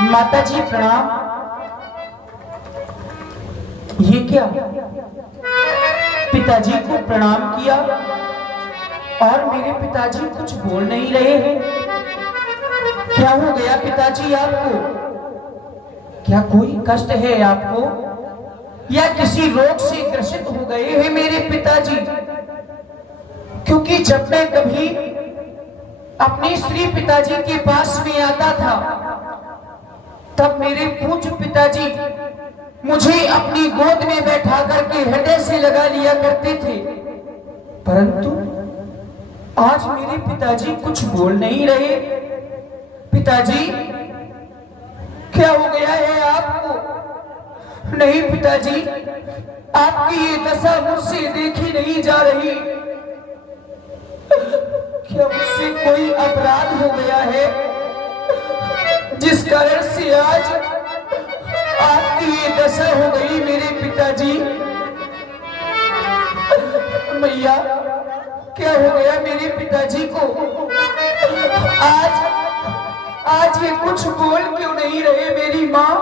माता जी प्रणाम। ये क्या, पिताजी को प्रणाम किया और मेरे पिताजी कुछ बोल नहीं रहे हैं। क्या हो गया पिताजी आपको? क्या कोई कष्ट है आपको या किसी रोग से ग्रसित हो गए हैं मेरे पिताजी? क्योंकि जब मैं कभी अपने श्री पिताजी के पास में आता था तब मेरे पूज्य पिताजी मुझे अपनी गोद में बैठा करके हृदय से लगा लिया करते थे, परंतु आज मेरे पिताजी कुछ बोल नहीं रहे। पिताजी क्या हो गया है आपको? नहीं पिताजी, आपकी ये दशा मुझसे देखी नहीं जा रही। क्या मुझसे कोई अपराध हो गया है जिस कारण से आज आपकी ये दशा हो गई मेरे पिताजी? मैया क्या हो गया मेरे पिताजी को? आज ये कुछ बोल क्यों नहीं रहे मेरी माँ?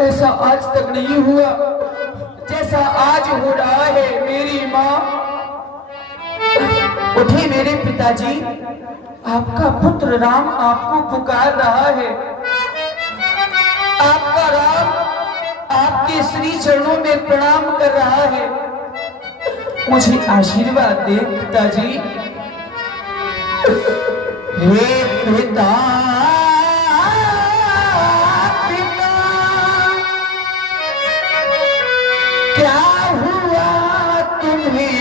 ऐसा आज तक नहीं हुआ जैसा आज हो रहा है मेरी माँ। उठे मेरे पिताजी, आपका पुत्र राम आपको पुकार रहा है। आपका राम आपके श्री चरणों में प्रणाम कर रहा है। मुझे आशीर्वाद दे पिताजी। हे पिता, पिता क्या हुआ तुम्हें?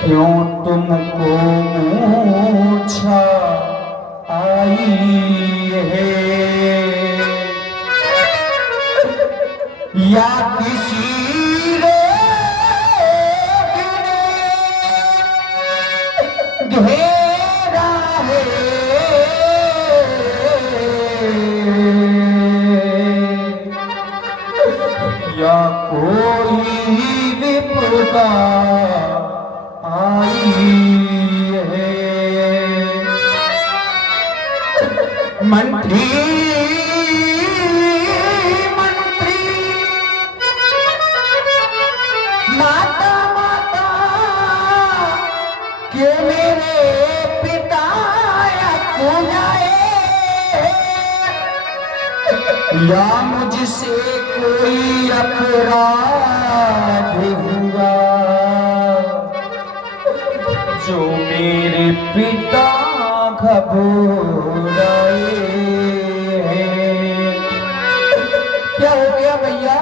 क्यों तुमको मूर्छा आई है? या किसी घेरा है? या कोई विपदा आई है? मंत्री माता माता क्यों मेरे पिता को जाए? या मुझसे कोई अपराध हुआ जो मेरे पिता घबराए हैं? क्या हो गया भैया?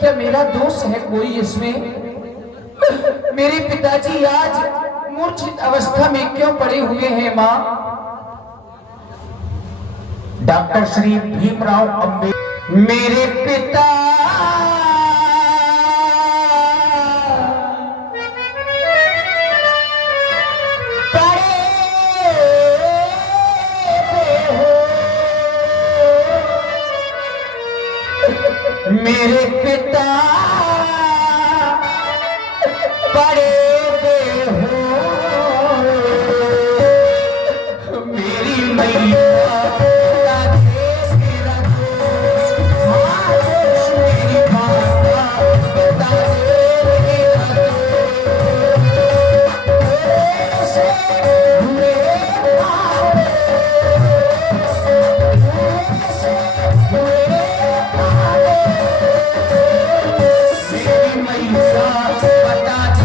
क्या मेरा दोष है कोई इसमें? मेरे पिताजी आज मूर्छित अवस्था में क्यों पड़े हुए हैं माँ? डॉक्टर श्री भीमराव अंबेडकर मेरे पिता मेरे पिता पड़े हो, मेरी मैया मेरी माता बता दे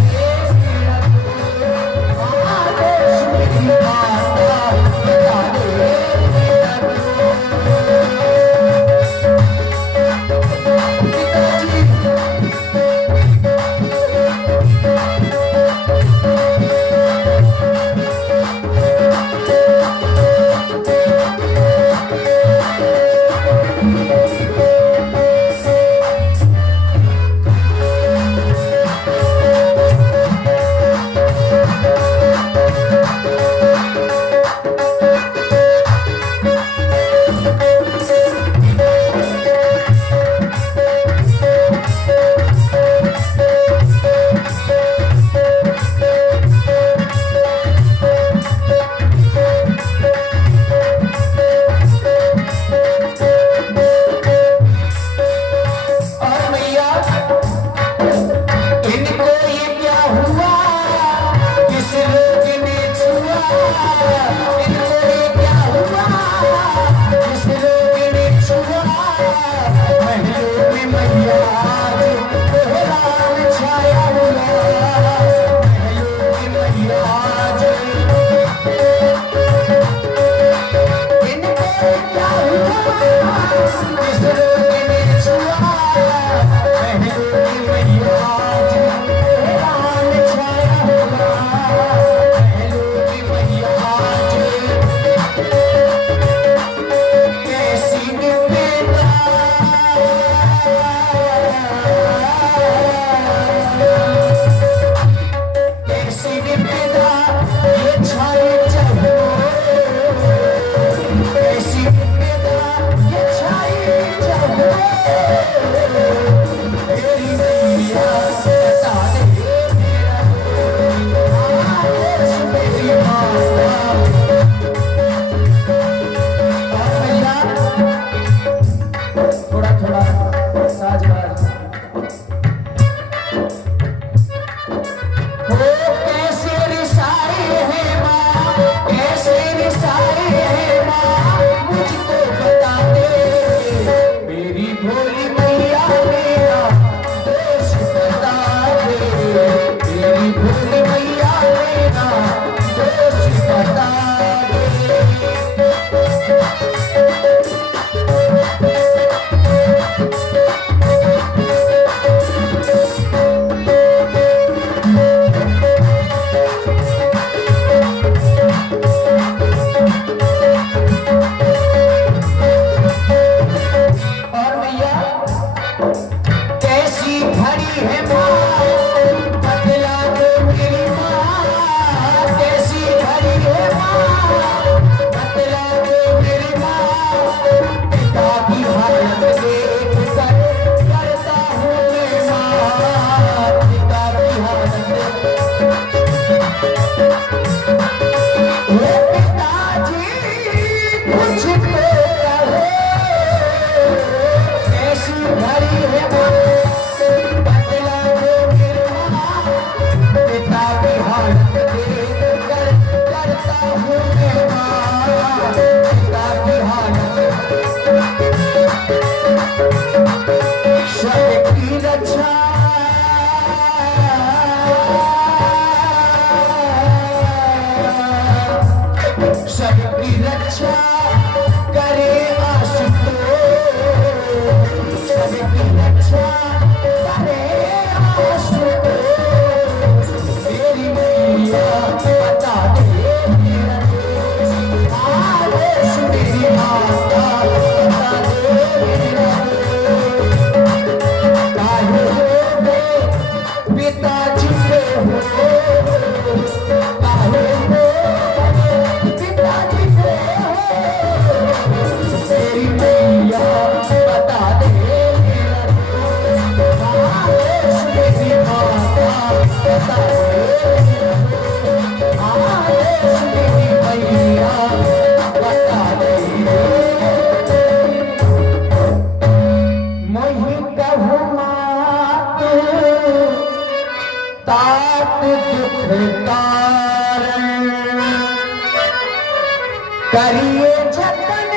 करिए जतन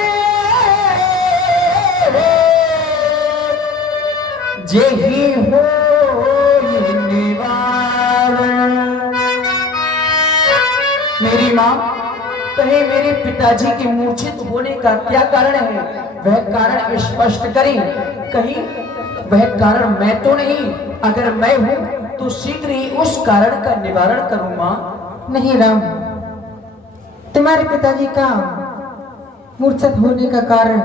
जेही हो निवारण। मेरी माँ कहे मेरे पिताजी के मूर्छित होने का क्या कारण है, वह कारण स्पष्ट करें। कहीं वह कारण मैं तो नहीं, अगर मैं हूं तो शीघ्र ही उस कारण का निवारण करूं माँ। नहीं राम, तुम्हारे पिताजी का मूर्छित होने का कारण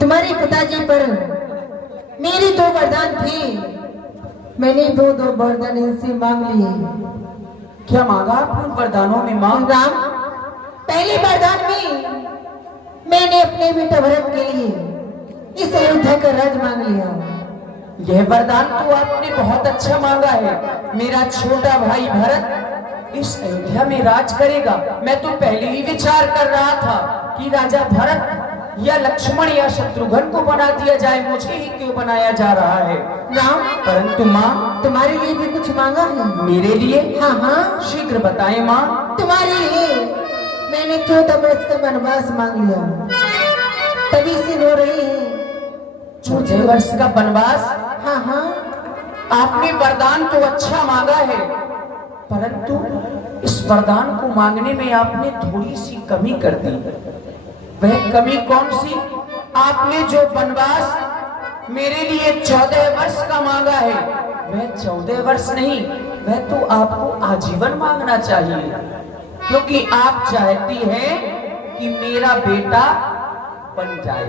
तुम्हारे पिताजी पर मेरी दो वरदान थी, मैंने वो दो वरदान इनसे मांग लिए। क्या मांगा आपने वरदानों में माँ? राम, पहले वरदान में मैंने अपने बेटा भरत के लिए इस अयोध्या का राज मांग लिया। यह वरदान तो आपने बहुत अच्छा मांगा है। मेरा छोटा भाई भरत इस अयोध्या में राज करेगा। मैं तो पहले ही विचार कर रहा था कि राजा भरत या लक्ष्मण या शत्रुघ्न को बना दिया जाए, मुझे ही क्यों बनाया जा रहा है। राम, परंतु माँ तुम्हारे लिए भी कुछ मांगा है। मेरे लिए? हाँ हाँ, शीघ्र बताएं माँ। तुम्हारे लिए मैंने 14 वर्ष का वनवास मांग लिया, तभी से रो रही है। 14 वर्ष का वनवास? हाँ हाँ, आपने वरदान तो अच्छा मांगा है, परंतु इस वरदान को मांगने में आपने थोड़ी सी कमी कर दी। वह कमी कौन सी? आपने जो वनवास मेरे लिए 14 वर्ष का मांगा है, वह 14 वर्ष नहीं, वह तो आपको आजीवन मांगना चाहिए, क्योंकि आप चाहती हैं कि मेरा बेटा बन जाए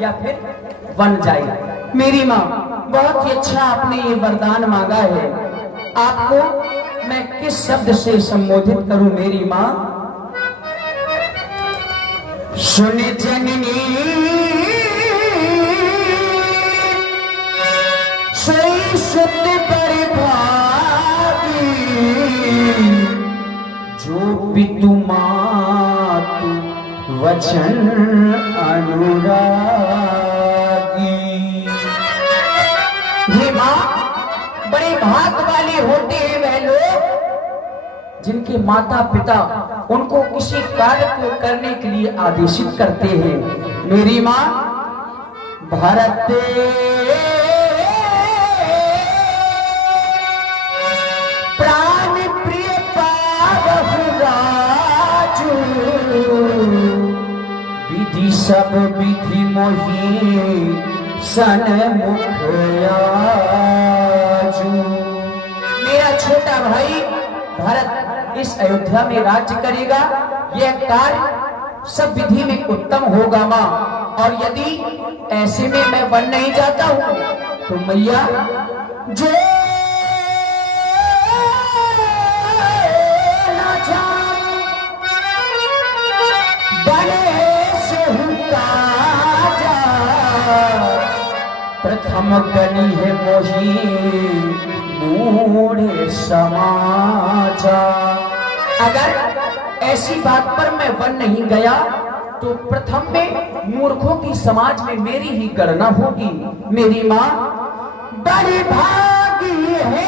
या फिर बन जाए। मेरी माँ, बहुत ही अच्छा आपने ये वरदान मांगा है। आपको मैं किस शब्द से संबोधित करूं मेरी माँ? सुन जननी सोई सुत परिभागी, जो पितु मातु वचन अनुरागी। ये माँ, बड़े भाग वाले होते हैं वह लोग जिनके माता पिता उनको किसी कार्य को करने के लिए आदेशित करते हैं। मेरी माँ, भारत प्राण प्रिय पावहु राजू, विधि सब विधि मोही सन्मुख आजू। मेरा छोटा भाई भरत इस अयोध्या में राज्य करेगा, यह कार्य सब विधि में उत्तम होगा माँ। और यदि ऐसे में मैं वन नहीं जाता हूँ तो मैया जो प्रथम गनी है मोही मूढ़ समाजा। अगर ऐसी बात पर मैं वन नहीं गया तो प्रथम में मूर्खों की समाज में मेरी ही गणना होगी। मेरी माँ, बड़ी भागी है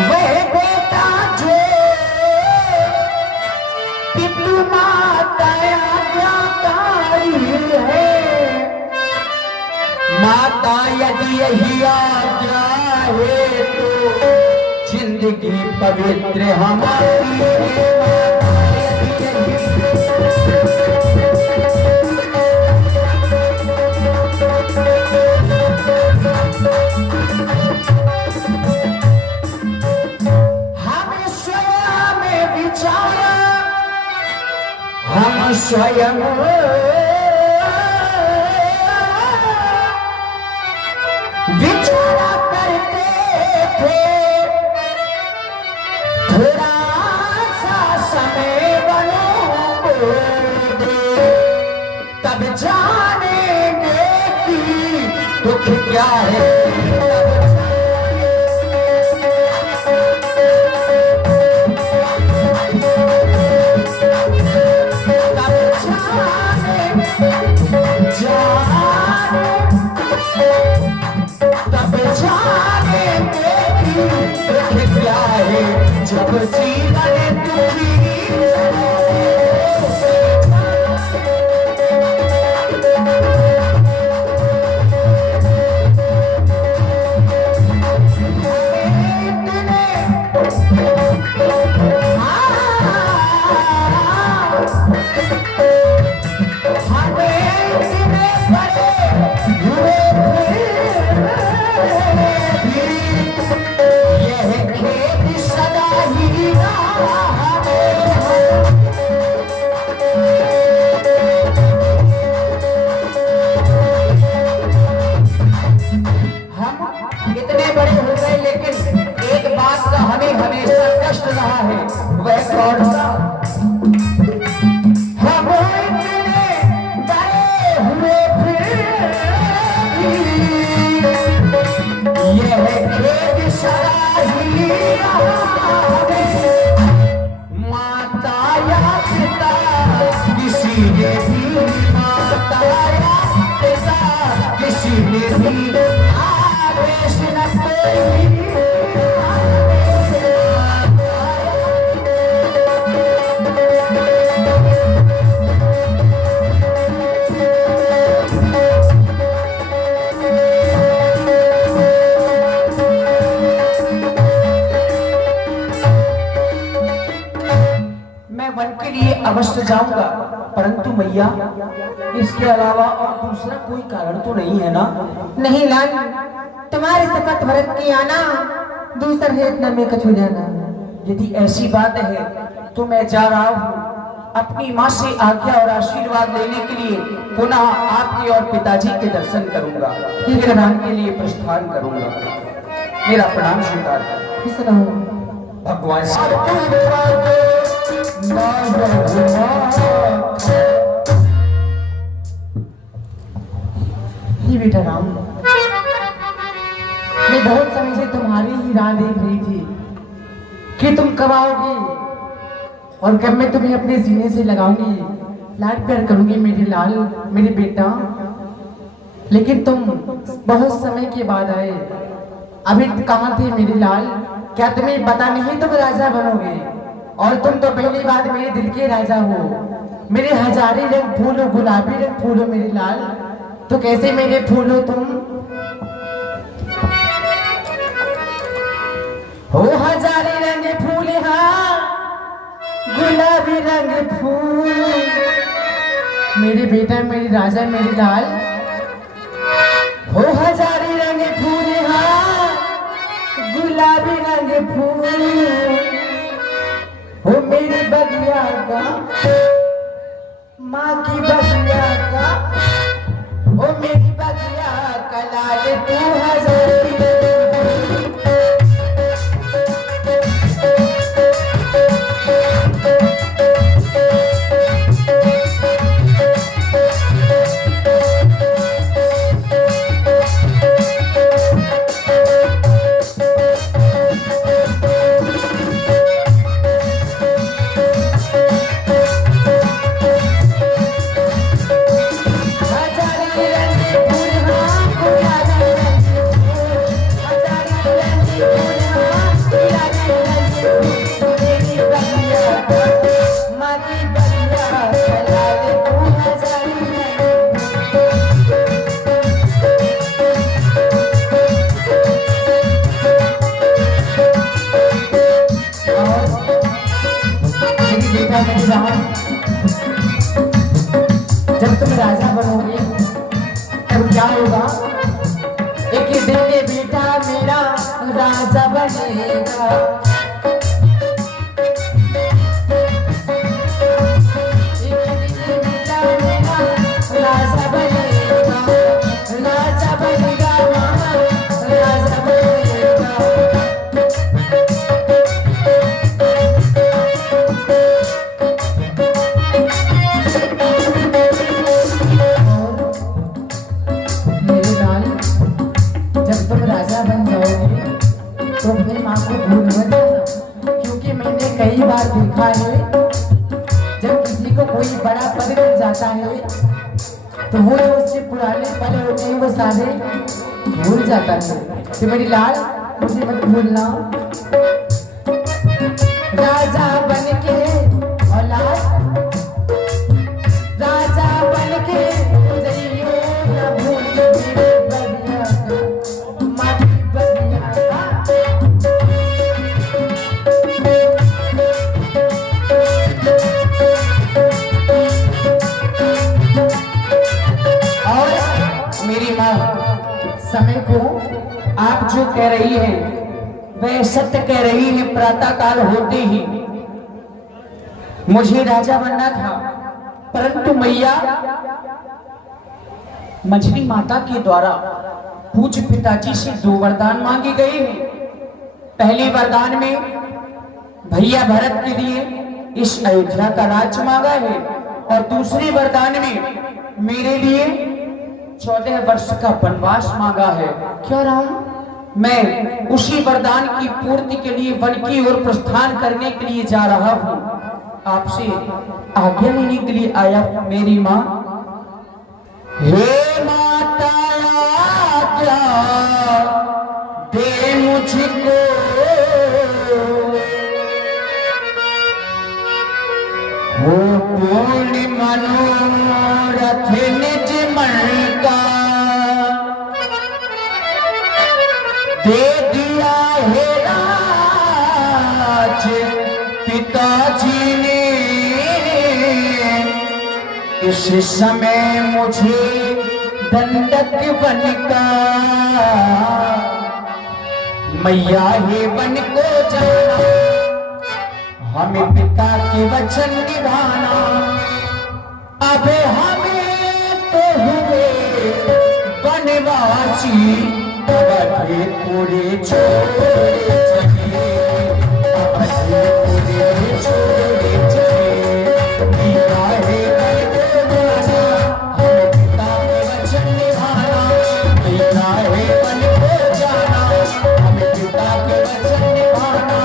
वह बेटा जो पितु माता आज्ञाकारी है। माता यदि यही आज्ञा है तो जिंदगी पवित्र हमारी है। हम स्वयं में विचारा, हम स्वयं दुख क्या है तब जाने तेरी क्या है जब जीवन दुखी अवश्य जाऊंगा, परंतु मैया इसके अलावा और दूसरा कोई कारण तो नहीं है ना? नहीं लाल, तुम्हारे सपत भरत की आना दूसर है इतना में कछु जाना। यदि ऐसी बात है तो मैं जा रहा हूँ अपनी माँ से आज्ञा और आशीर्वाद लेने के लिए पुनः आपके और पिताजी के दर्शन करूंगा, फिर राम के लिए प्रस्थान करूंगा। मेरा प्रणाम स्वीकार भगवान ही बेटा राम, मैं बहुत समय से तुम्हारी ही राह देख रही थी कि तुम कब आओगी और कब मैं तुम्हें अपने सीने से लगाऊंगी, लाड प्यार करूंगी मेरे लाल, मेरे बेटा। लेकिन तुम बहुत समय के बाद आए, अभी कहाँ थे मेरे लाल? क्या तुम्हें पता नहीं तुम राजा बनोगे? और तुम तो पहली बात मेरे दिल के राजा हो, मेरे हजारे रंग फूल हो, गुलाबी रंग फूल हो मेरे लाल। तो कैसे मेरे फूल हो तुम? हो हजारे रंग फूल, हाँ गुलाबी रंग फूल, मेरे बेटा मेरे राजा मेरे लाल। हो हजारे रंग फूल, हाँ गुलाबी रंग फूल, हो मेरी बगिया का, माँ की बगिया का, हो मेरी बगिया का लाल तू हजारी। जब तुम राजा बनोगे तब क्या होगा? एक दिन ये बेटा मेरा राजा बनेगा। मेरे राजा बन जाओगे तो अपनी माँ को भूल मत जाना, क्योंकि मैंने कई बार देखा है जब किसी को कोई बड़ा पद मिल जाता है तो वो जो उसके पुराने पल होते हैं वो सारे भूल जाता है। तो मेरी लाल मुझे मत भूलना। राजा बन के औलाद, राजा बन के जइयो न भूल मेरे बगिया का, माटी बगिया का। और मेरी माँ, समय को आप जो कह रही हैं वह सत्य कह रही है। प्रातः काल होते ही मुझे राजा बनना था, परंतु मैया मछली माता के द्वारा पूज्य पिताजी से 2 वरदान मांगे गए हैं। पहले वरदान में भैया भरत के लिए इस अयोध्या का राज्य मांगा है, और दूसरे वरदान में मेरे लिए 14 वर्ष का वनवास मांगा है। क्यों राम? मैं उसी वरदान की पूर्ति के लिए वन की ओर प्रस्थान करने के लिए जा रहा हूँ। आपसे आज्ञा लेने के लिए आया हूँ मेरी माँ। हे माता आज्ञा दे मुझको, हो पूर्ण मनोरथ निज मन का, दे दिया है राज पिताजी ने, इस समय मुझे दंडक वन का। मैया हे वन को जाना, हमें पिता के वचन निभाना। अब हमें तो हुए वनवासी, अवधि पूरे छोड़े चले, अवधि पूरे छोड़े चले। पिता है वन को जाना, हमें पिता के वचन निभाना। पिता है वन को जाना, हमें पिता के वचन निभाना।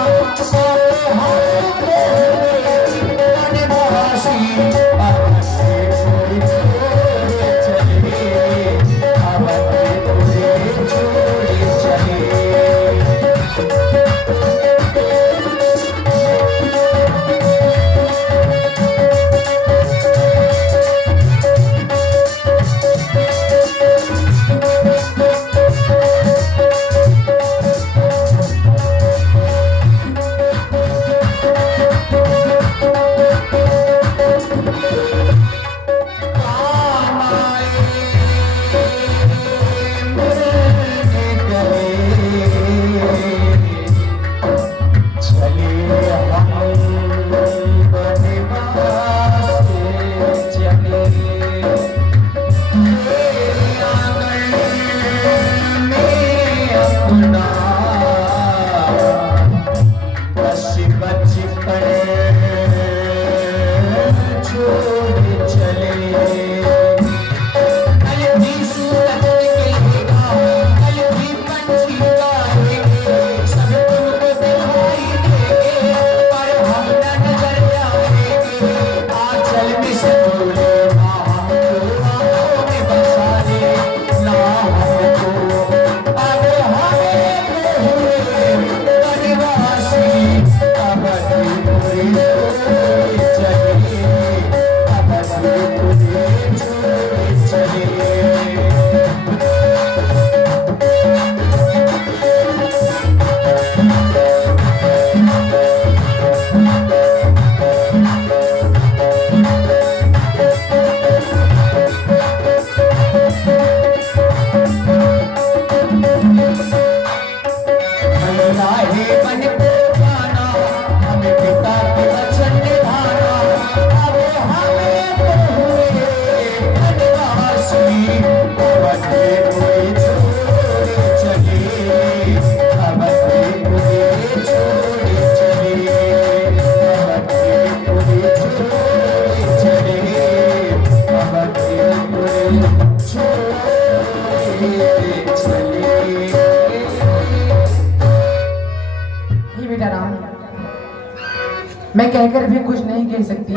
मैं कहकर भी कुछ नहीं कह सकती,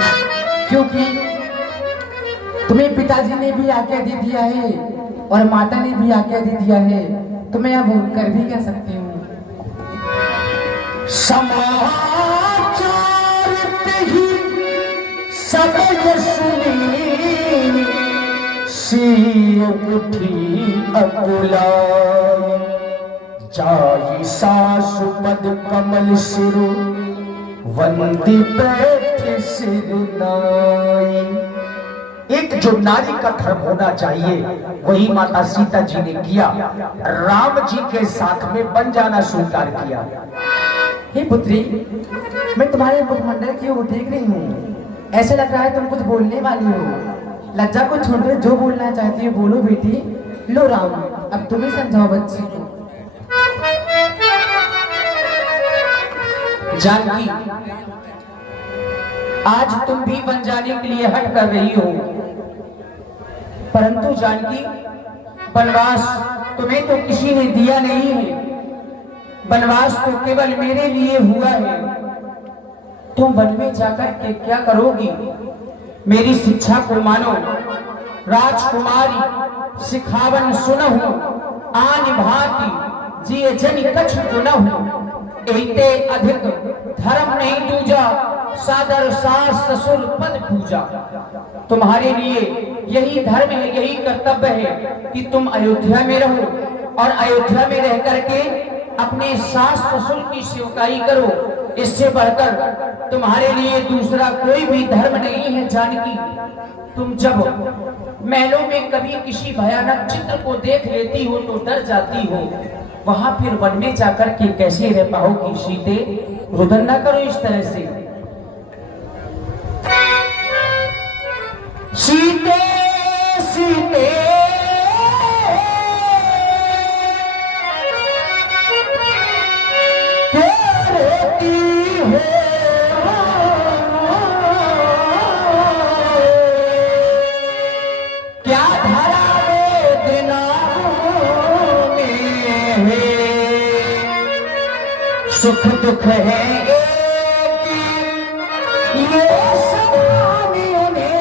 क्योंकि तुम्हें पिताजी ने भी आज्ञा दे दिया है और माता ने भी आज्ञा दे दिया है, तो मैं अब कर भी क्या सकती हूँ। समाचार ही सब सुनी सी उठी अकुलाई, जाई सासु पद कमल सिरु वंदी बैठ सिर नाई। एक जो नारी का धर्म होना चाहिए वही माता सीता जी ने किया, राम जी के साथ में बन जाना स्वीकार किया। हे पुत्री, मैं तुम्हारे मुखमंडल की ओर देख रही हूँ, ऐसा लग रहा है तुम कुछ बोलने वाली हो। लज्जा को छोड़कर जो बोलना चाहती हो बोलो बेटी। लो राम, अब तुम ही समझाओ बच्ची को। जानकी, आज तुम भी बन जाने के लिए हट कर रही हो, परंतु जानकी, वनवास तुम्हें तो किसी ने दिया नहीं है, वनवास तो केवल मेरे लिए हुआ है। तुम वन में जाकर के क्या करोगी? मेरी शिक्षा को मानो, राजकुमारी सिखावन सुनहु, आन भांति जिय जन कछ गुनहु, एते अधिक धर्म नहीं दूजा, सादर सास ससुर पद पूजा। तुम्हारे लिए यही धर्म है, यही कर्तव्य है कि तुम अयोध्या में रहो और अयोध्या में रह करके अपने सास ससुर की सेवकाई करो। इससे बढ़कर तुम्हारे लिए दूसरा कोई भी धर्म नहीं है। जानकी, तुम जब महलों में कभी किसी भयानक चित्र को देख लेती हो तो डर जाती हो, वहां फिर वन में जाकर के कैसे रह पाओगी? सीते, रुदन ना करो इस तरह से। सीते सीते सुख दुख है एक, ये समाने में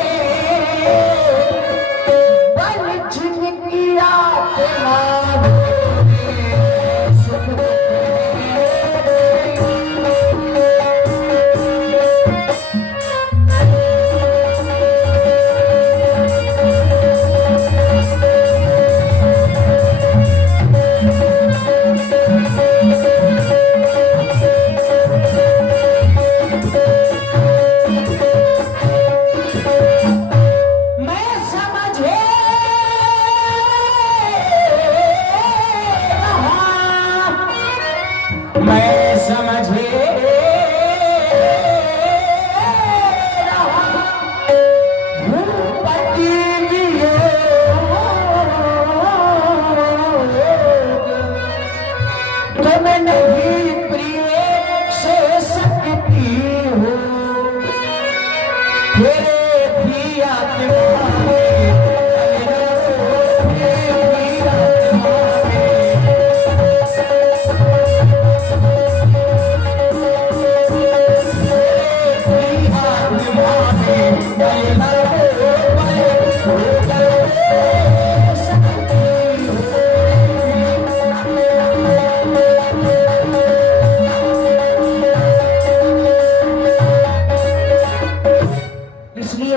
बन झिझकिया सुख दुख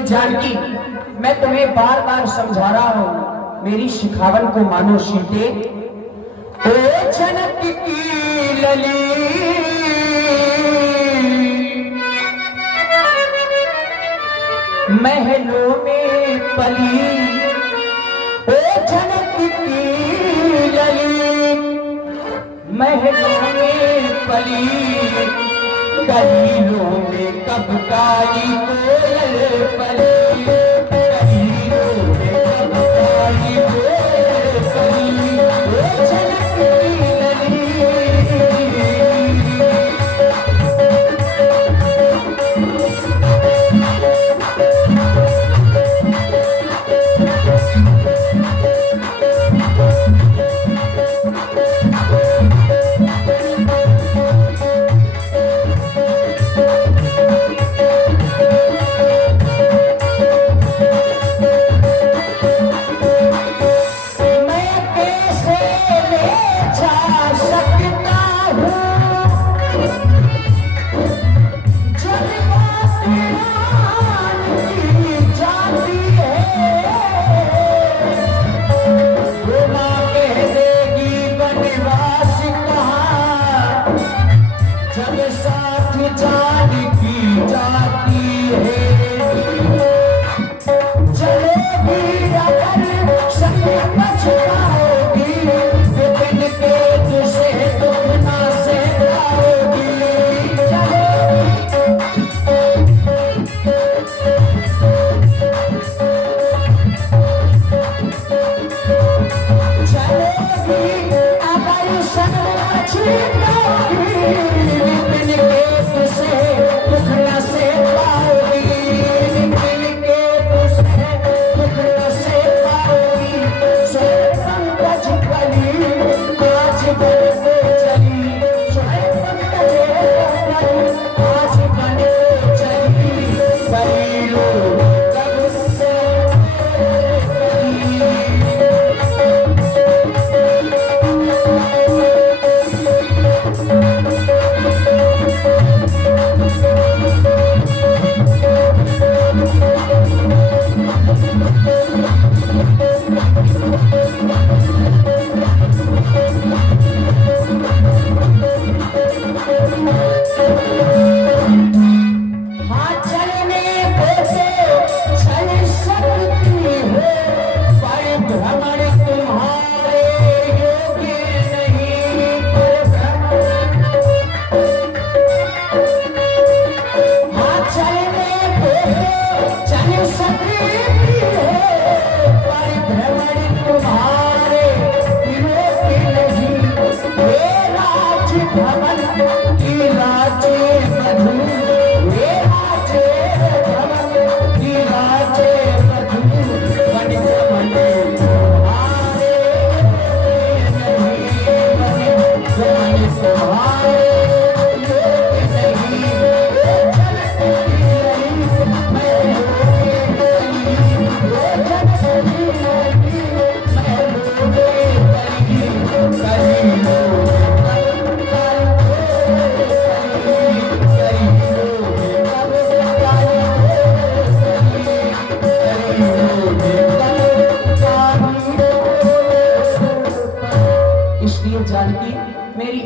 जानकी, मैं तुम्हें बार बार समझा रहा हूं, मेरी शिखावन को मानो। सीते, ओ जनक की लली महलों में पली, ओ जनक की लली महलों में पली, कलीलों में कब काली कोयल पली, कलीलों में कब काली कोयल पली, ओ जनक की लली।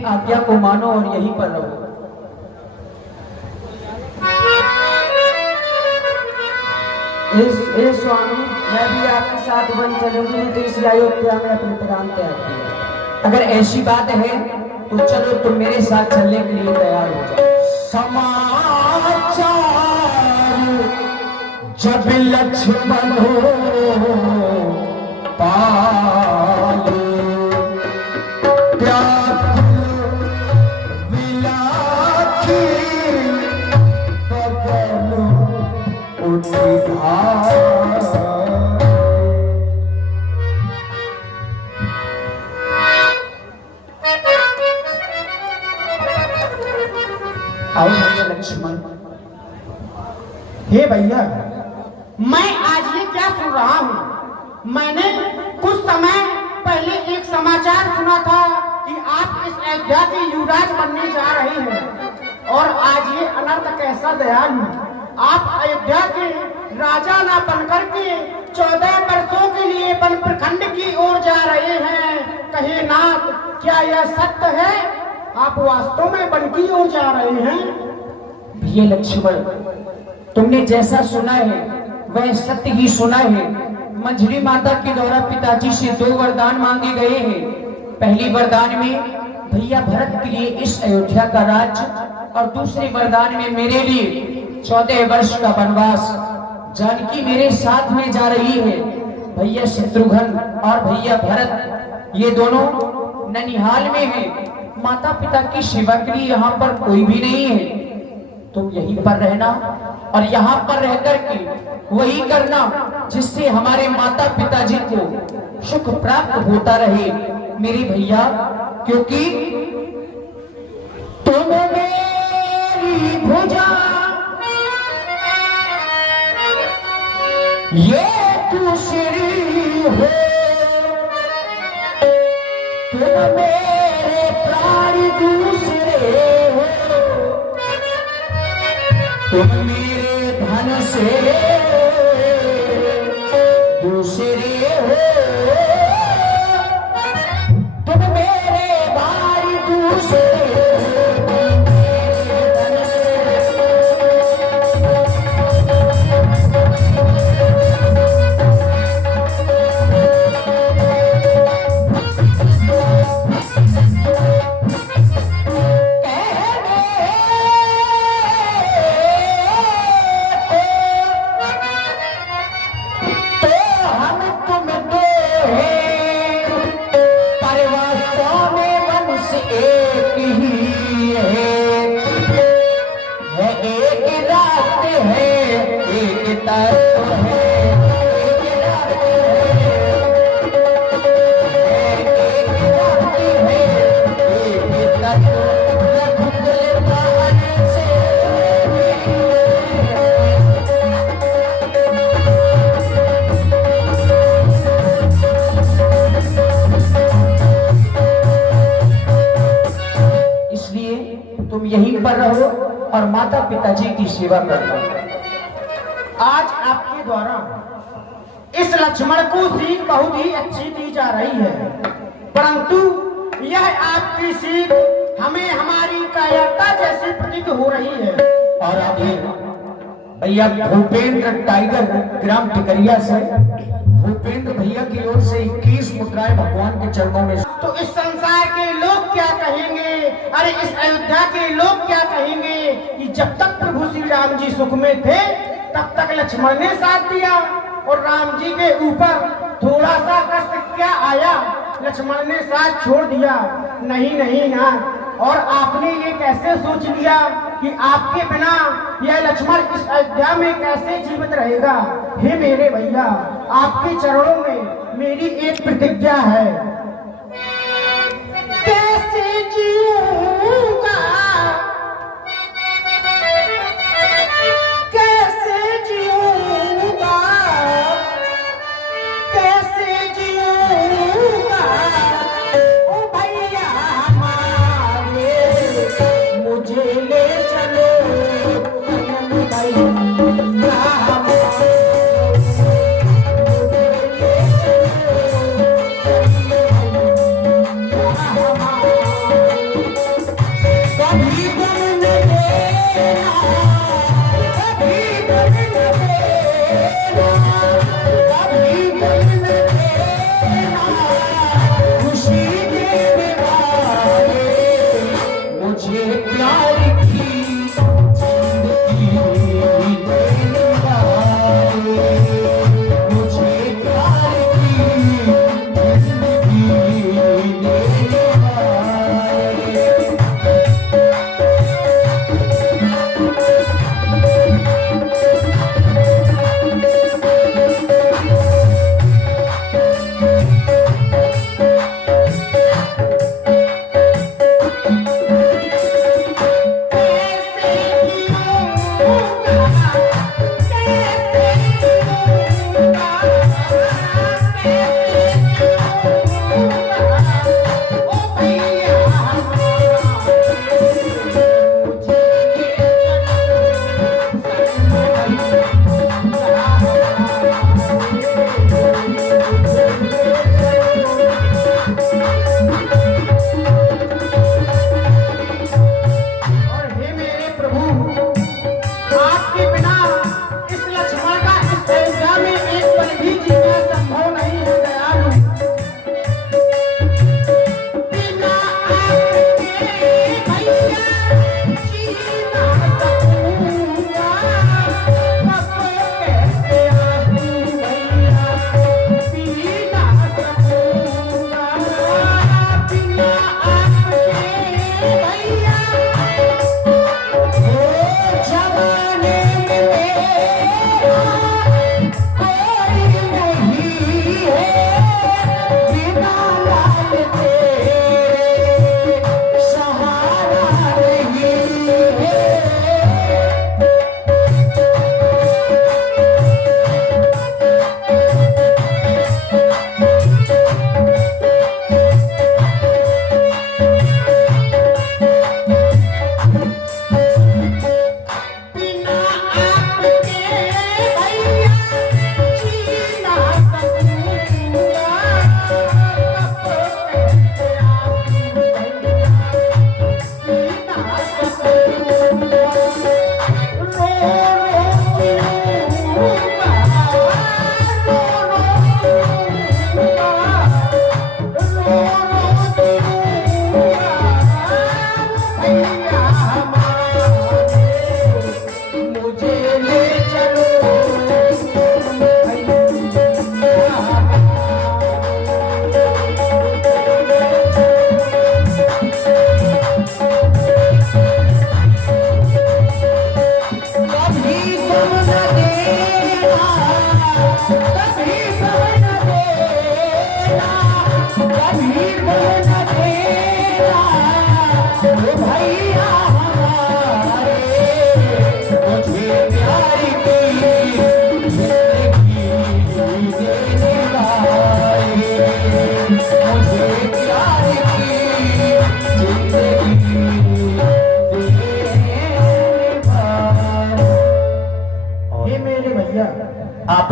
आज्ञा को मानो और यहीं पर रहो। इस स्वामी, मैं भी आपके साथ वन चलूंगी, नहीं तो इस अयोध्या में अपने प्राण त्याग दिए। अगर ऐसी बात है तो चलो, तुम मेरे साथ चलने के लिए तैयार हो जाओ। समाचार जब लक्ष्मण पाले आओ भैया लक्ष्मण। हे भैया, मैं आज ये क्या सुन रहा हूँ? मैंने कुछ समय पहले एक समाचार सुना था कि आप इस अयोध्या के युवराज बनने जा रहे हैं, और आज ये अनर्थ कैसा दयालु, आप अयोध्या के राजा ना बनकर के 14 वर्षों के लिए वन प्रखंड की ओर जा रहे हैं। कहे नाथ, क्या यह सत्य है? आप वास्तव में वन की ओर जा रहे हैं? भैया लक्ष्मण, तुमने जैसा सुना है वह सत्य ही सुना है। मंजरी माता के द्वारा पिताजी से 2 वरदान मांगे गए हैं। पहली वरदान में भैया भरत के लिए इस अयोध्या का राज्य, और दूसरे वरदान में मेरे लिए 14 वर्ष का वनवास। जानकी मेरे साथ में जा रही है। भैया शत्रुघ्न और भैया भरत ये दोनों ननिहाल में हैं। माता पिता की सेवा के लिए यहाँ पर कोई भी नहीं है। तुम यहीं पर रहना और यहाँ पर रहकर के वही करना जिससे हमारे माता पिताजी को सुख प्राप्त होता रहे मेरे भैया, क्योंकि तुम मेरी भुजा ये दूसरी हो, तुम मेरे प्राण दूसरे हो, तुम मेरे धन से दूसरे हो, तुम मेरे भाई दूसरे यहीं पर रहो और माता पिताजी की सेवा करना। आज आपके द्वारा इस लक्ष्मण को सीख बहुत ही अच्छी दी जा रही है, परंतु यह आपकी सीख हमें हमारी कायरता जैसी प्रतीत हो रही है। और अभी भैया भूपेंद्र टाइगर ग्राम टिकरिया से भूपेंद्र भैया की ओर से 21 मुद्राएं भगवान के चरणों में। तो इस संसार के लोग क्या कहेंगे, अरे इस अयोध्या के लोग क्या कहेंगे कि जब तक प्रभु श्री राम जी सुख में थे तब तक लक्ष्मण ने साथ दिया और राम जी के ऊपर थोड़ा सा कष्ट क्या आया, लक्ष्मण ने साथ छोड़ दिया। नहीं नहीं ना, और आपने ये कैसे सोच लिया कि आपके बिना यह लक्ष्मण इस अयोध्या में कैसे जीवित रहेगा। हे मेरे भैया, आपके चरणों में मेरी एक प्रतिज्ञा है, कैसे जीऊंगा, कैसे जीऊंगा, कैसे जीऊंगा, ओ भैया हमारे मुझे ले चलो सनम भैया हमारे, कभी गम न देना, कभी गम न देना, कभी गम न देना, खुशी देने वाले मुझे प्यार की जिंदगी देने वाले, मुझे प्यार की जिंदगी देने वाले। मुझे प्यार की जिंदगी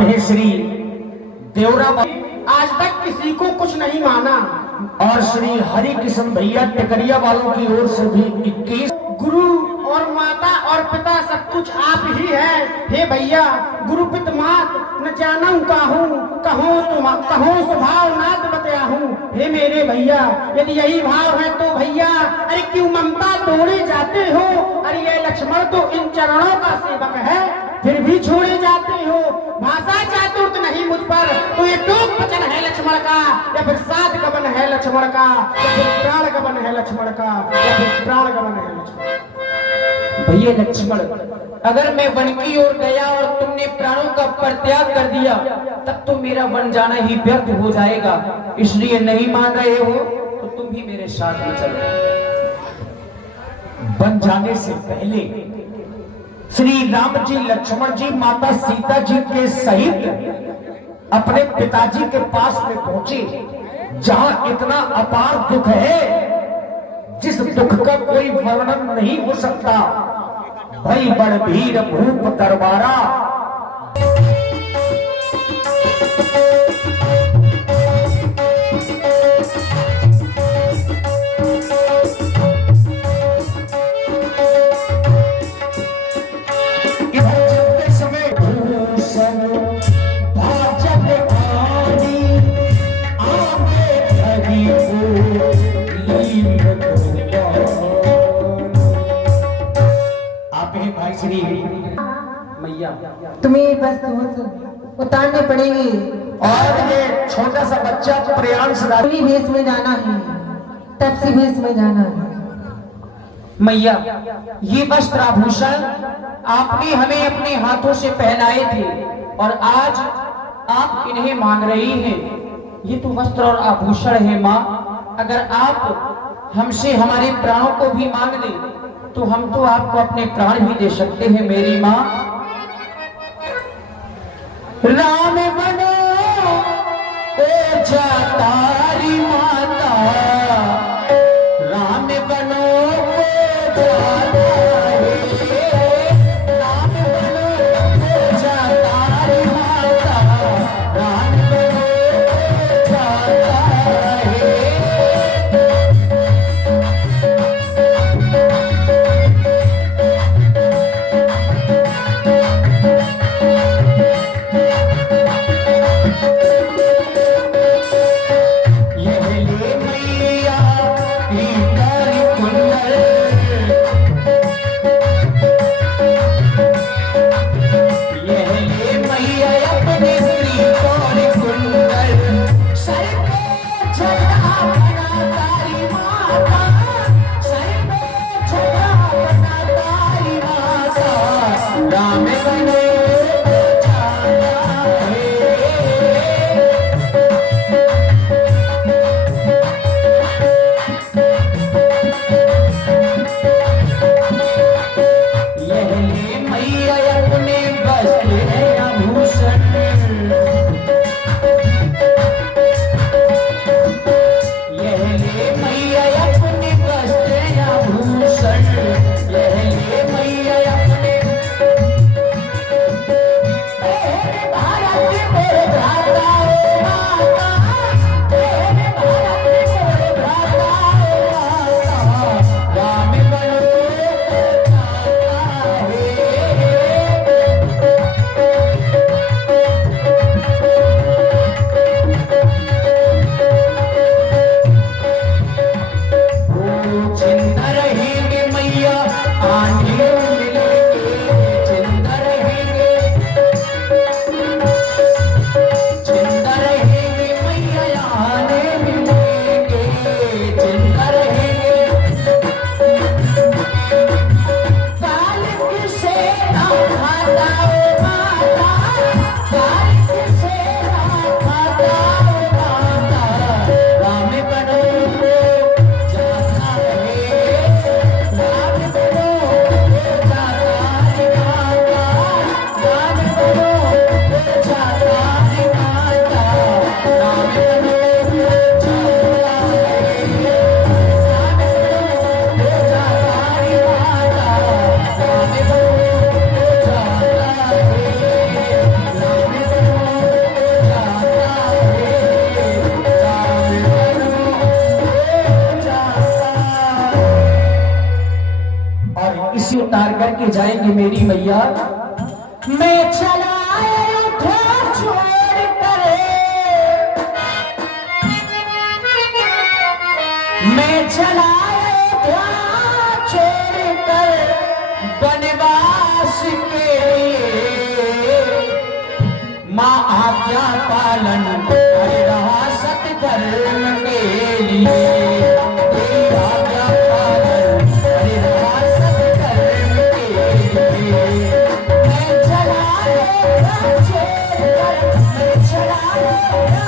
आप हैं श्री देवरा आज तक किसी को कुछ नहीं माना। और श्री हरि किशन भैया टिकरिया वालों की ओर से भी 21 गुरु और माता और पिता सब कुछ आप ही हैं। हे भैया गुरु पित मात न जानू कहूँ स्वभाव नाथ बतया हूँ। हे मेरे भैया यदि यही भाव है तो भैया अरे क्यों ममता तोड़े जाते हो। अरे ये लक्ष्मण तो इन चरणों का सेवक है फिर भी छोड़े जाते हो। भाषा चातुर्त नहीं मुझ पर तो ये टोक वचन है लक्ष्मण का या फिर साध गमन है लक्ष्मण का या फिर प्राण गमन है लक्ष्मण का या फिर प्राण गमन है लक्ष्मण। भैया लक्ष्मण अगर मैं वन की ओर गया और तुमने प्राणों का परित्याग कर दिया तब तो मेरा वन जाना ही व्यर्थ हो जाएगा। इसलिए नहीं मान रहे हो तो तुम भी मेरे साथ में चलो। वन जाने से पहले श्री राम जी लक्ष्मण जी माता सीता जी के सहित अपने पिताजी के पास में पहुंचे जहां इतना अपार दुख है जिस दुख का कोई वर्णन नहीं हो सकता। भई बड़ भीड़ भूप दरबारा मैया तुम्हें बस उतारने पड़ेगी और ये छोटा सा बच्चा प्रियांश रानी भेष में जाना है टैक्सी भेष में जाना है। मैया ये वस्त्र आभूषण आपने हमें अपने हाथों से पहनाए थे और आज आप इन्हें मांग रही हैं। ये तो वस्त्र और आभूषण है माँ। अगर आप हमसे हमारे प्राणों को भी मांग लें तो हम तो आपको अपने प्राण भी दे सकते हैं मेरी माँ। राम बनो ओ तारी माता राम बनो राम बनो तारी माता राम बनो इंतजार करके जाएंगे मेरी मैया। मैं चला अयोध्या छोड़ कर, मैं चला अयोध्या छोड़ कर वनवास के लिए, माँ आज्ञा पालन कर रहा सतधर्म के लिए, आज्ञा पालन कर रहा सतधर्म के लिए। मैं चला अयोध्या छोड़ कर, मैं चला अयोध्या छोड़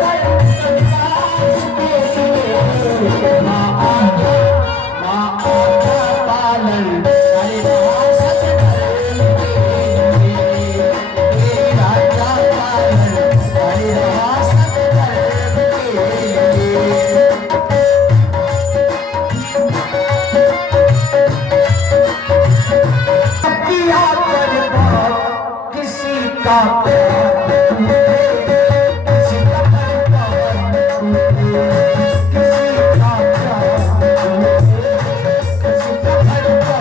कर वनवास के लिए, माँ आज्ञा पालन कर रहा सतधर्म के लिए, आज्ञा पालन कर रहा सतधर्म के लिए। किया करता किसी का प्यार, किसी का करता किसी का प्यार, किसी का करता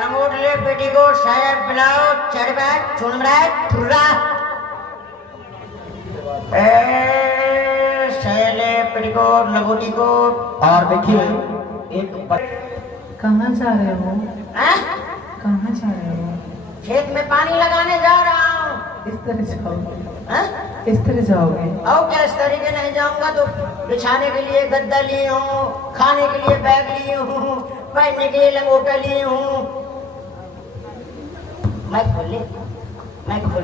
लंगोटले पेटीकोट साहेब ब्लाउज चढ़ बैठ चुन बैठ ठुर्रा शैले पेटीकोट लंगोटी कोट। और देखिए एक कहाँ जा रहे हो? हैं? कहाँ जा रहे हो? खेत में पानी लगाने जा रहा हूँ। इस तरह जाओगे? हैं? इस तरह जाओगे? और क्या इस तरीके नहीं जाऊंगा तो बिछाने के लिए गद्दा लिए हूँ, खाने के लिए बैग लिए हूँ, पहनने के लिए लंगोटा लिए हूँ। माइक खोल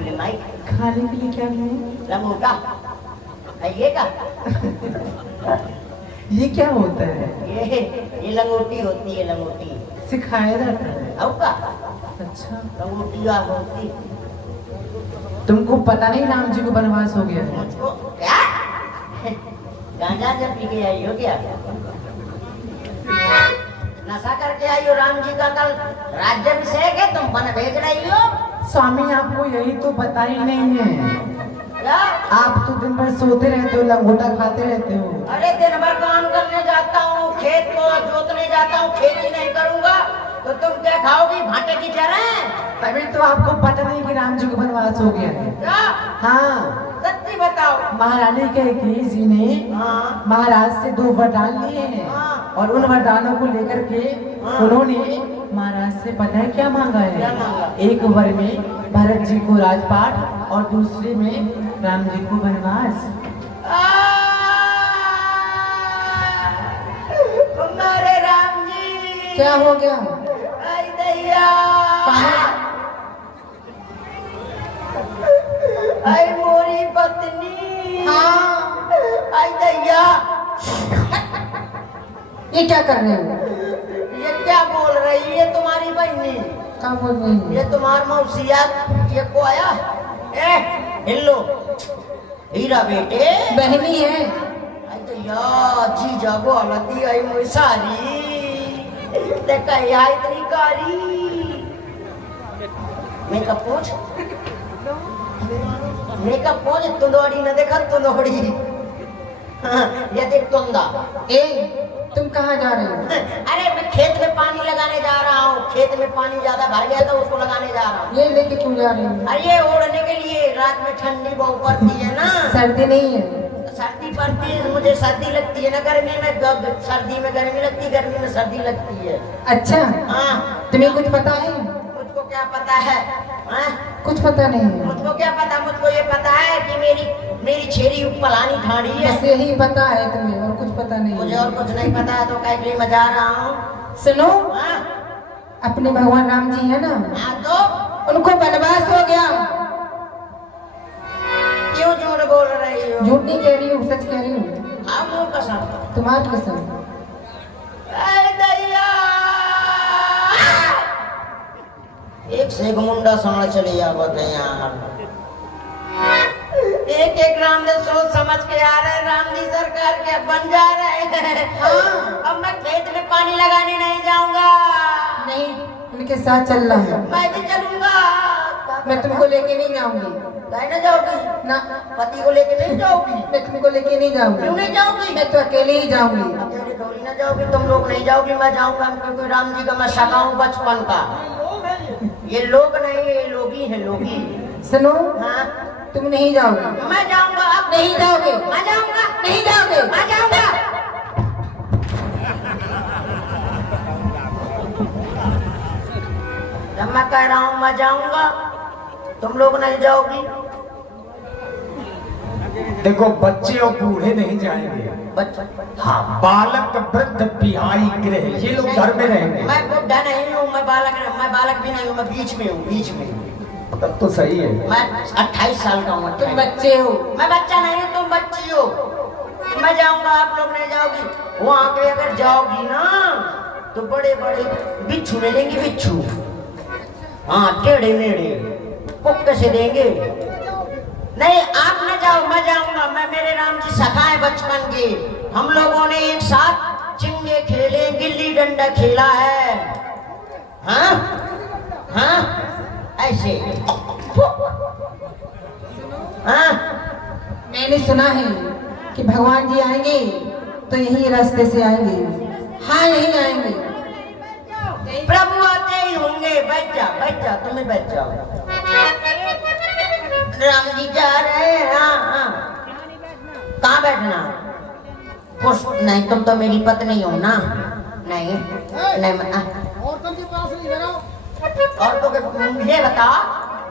ले माइक। खाने के लिए क्या है? लंगोटा ये का ये क्या होता है? ये लंगोटी होती है, लंगोटी सिखाया जाता है? और का अच्छा, लंगोटी होती। तुमको पता नहीं राम जी को वनवास हो गया है? मुझको क्या गांजा जब पी के आई हो क्या? नशा करके आई हो? राम जी का कल राज्याभिषेक है, तुम वन भेज रही हो स्वामी आपको यही तो पता ही नहीं है। क्या? आप तो दिन भर सोते रहते हो, लंगोटा खाते रहते हो। अरे दिन भर काम करने जाता हूँ, खेत को जोतने जाता हूँ, खेती नहीं करूंगा तो तुम क्या खाओगी? भाटे की तरह। तभी तो आपको पता नहीं कि राम जी को वनवास हो गया है। क्या? हाँ, सच्ची बताओ। महारानी कैकेयी जी ने हाँ महाराज से 2 वरदान लिए हैं हाँ। और उन वरदानों को लेकर के हाँ। उन्होंने महाराज से पता है क्या मांगा क्या है? मांगा? एक वर में भरत जी को राजपाट और दूसरे में राम जी को वनवास। हमारे राम जी। क्या हो गया? आई दैया। आई मोरी पत्नी। हाँ। आई दैया। ये क्या कर रहे हो? ये क्या बोल रही है तुम्हारी बहनी? क्या बोल रही हो? ये तुम्हार मौसिया ये को आया? हिल्लो हीरा बेटे बहनी है। आई दैया जी जागो अलती आई मोई सारी देखा या इतनी कारी मेकअप पोछ तुंदोड़ी न देखा तुंदोड़ी। हाँ, ये देख तुंदा। ए, तुम कहाँ जा रहे हो? अरे मैं खेत में पानी लगाने जा रहा हूँ, खेत में पानी ज्यादा भर गया तो उसको लगाने जा रहा हूँ। ये लेके क्यों जा रहे हो? अरे ये ओढ़ने के लिए, रात में ठंडी बहुत पड़ती है ना। सर्दी नहीं है? सर्दी पड़ती है, मुझे सर्दी लगती है ना गर्मी में। सर्दी में गर्मी लगती है, गर्मी में सर्दी लगती है। अच्छा, हाँ तुम्हें कुछ पता है? मुझको क्या पता है? हाँ? कुछ पता नहीं है? मुझको क्या पता? मुझको ये पता है कि मेरी छेरी पलानी ठाड़ी है। बस यही पता है तुम्हें और कुछ पता नहीं मुझे है। और कुछ नहीं पता है तो कहीं के लिए मैं जा रहा हूँ। सुनो, हाँ? अपने भगवान राम जी है ना, हाँ तो उनको वनवास हो गया। क्यों झूठ बोल रही हो? झूठ नहीं कह रही हूँ, सच कह रही हूँ। हाँ मुँह कसम। तुम्हारी कसम। ऐ दैया! एक से एक मुंडा समझ चली आवत है यार। एक एक रामदेव सोच समझ के आ रहे हैं, राम जी सरकार के बन जा रहे हैं। हाँ। अब मैं खेत में पानी लगाने नहीं जाऊंगा। नहीं, उनके साथ चल रहा है। मैं भी चलूंगा। मैं तुमको लेके नहीं जाऊंगी। कहीं ना जाओगी ना, पति को लेके नहीं जाओगी। मैं तुमको लेके नहीं जाऊंगी। क्यों नहीं जाओगी? मैं तो अकेले ही जाऊंगी। अकेले थोड़ी ना जाओगी, तुम लोग नहीं जाओगी, मैं जाऊंगा क्योंकि राम जी का मैं सखा हूँ बचपन का। ये लोग नहीं, ये लोगी है, लोगी। सुनो, हाँ, तुम नहीं जाओगे। मैं जाऊंगा। आप नहीं जाओगे। मैं जाऊंगा। नहीं जाओगे। मैं जाऊंगा। जब मैं कह रहा हूँ मैं जाऊंगा, तुम लोग नहीं जाओगी। देखो बच्चे और बूढ़े नहीं जाएंगे। हाँ, बालक वृद्ध बिहाई गृह, ये लोग घर में रहेंगे। मैं बुढ़ा नहीं हूँ, मैं बालक भी नहीं हूँ, मैं बीच में हूँ, बीच में। तब तो सही है। मैं 28 साल का हूँ। तुम बच्चे हो। मैं बच्चा नहीं हूँ, तुम बच्ची हो। मैं जाऊंगा, आप लोग नहीं जाओगी। वहां पे अगर जाओगी ना तो बड़े बड़े बिच्छू मिलेंगे, बिच्छू। हाँ, टेढ़े मेढ़े पुक्के से देंगे। नहीं, आप न जाओ, मैं जाऊंगा। मैं, मेरे राम जी सखा है बचपन के। हम लोगों ने एक साथ चिंगे खेले, गिल्ली डंडा खेला है। हाँ हाँ, ऐसे। हाँ, मैंने सुना है कि भगवान जी आएंगे तो यही रास्ते से आएंगे। हाँ, यही आएंगे। प्रभु आते ही होंगे। बैठ जा, तुम्हें बैठ जाओ। राम जी जा रहे हैं। हाँ हाँ, कहाँ बैठना? कुछ नहीं, तुम तो मेरी पत्नी हो ना। नहीं और तो मुझे बता,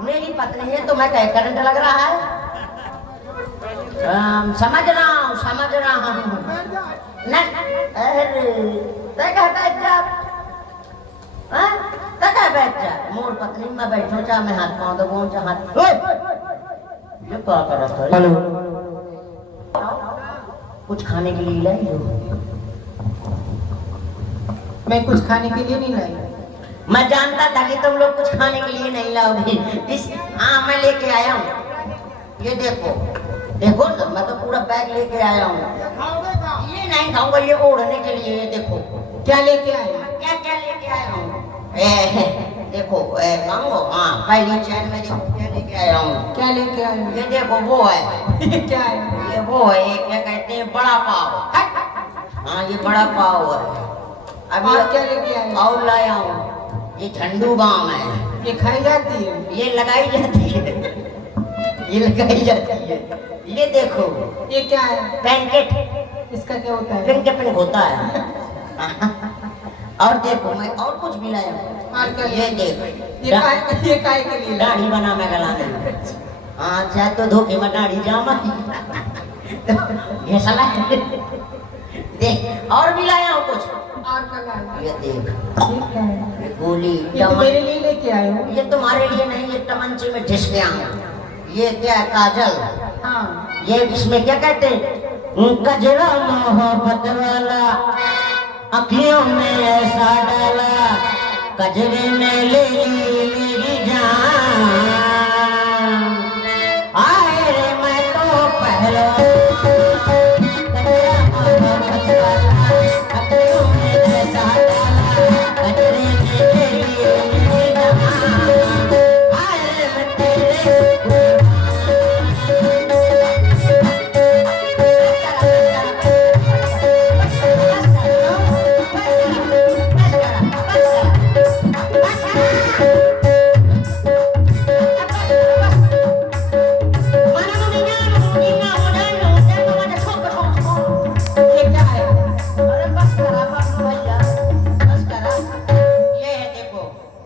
मेरी पत्नी है तो मैं कह करंट लग रहा है। समझ रहा हूँ। बैठ जा। मोर पत्नी में बैठो, चाहे मैं हाथ पाँव दबाऊं, चाहे हाथ। ये क्या कर रहा था? हेलो, कुछ खाने के लिए लाई हो? मैं कुछ खाने के लिए नहीं लाई। मैं जानता था कि तुम लोग कुछ खाने के लिए नहीं लाओगे। हाँ, मैं लेके आया हूँ। ये देखो ना, मैं तो पूरा बैग लेके आया हूँ। ये नहीं खाऊंगा, ये ओढ़ने के लिए। ये देखो क्या लेके आए? क्या लेके आया हूँ। देखो मांगो। हाँ, पहली चैन में देखो क्या लेके आया हूँ। क्या लेके आए? ये देखो वो है। क्या है? ये वो है, ये क्या कहते हैं, बड़ा पाव। हाँ, ये बड़ा पाव है। अभी और क्या लेके आए? और लाया हूँ, ये झंडू बाम है। ये खाई जाती है? ये लगाई जाती है। ये लगाई जाती है। ये देखो, ये क्या है? पैनकेक। इसका क्या होता है? पिंक होता है। और देखो, मैं और कुछ भी लाया हूँ। और क्या? ये देखो, ये काय के लिए? दाढ़ी बना मैं गलाने। हाँ, चाहे तो धोखे में दाढ़ी जामा। ये साला देख, और भी लाया हूँ कुछ। और क्या लाए? ये देख, ये क्या है? ये गोली। ये तो मेरे लिए लेके आए हो। ये तुम्हारे लिए नहीं, ये तमंचे में ठिस गया हूँ। ये क्या है? काजल। हाँ, ये इसमें क्या कहते हैं? कजरा मोहब्बत वाला अखियों में ऐसा डाला, कजरे ने ले ली मेरी जान। आए रे मैं तो पहले कजरा मोहब्बत वाला अखियों में ऐसा डाला, कजरे ने ले ली मेरी जान। आए रे मैं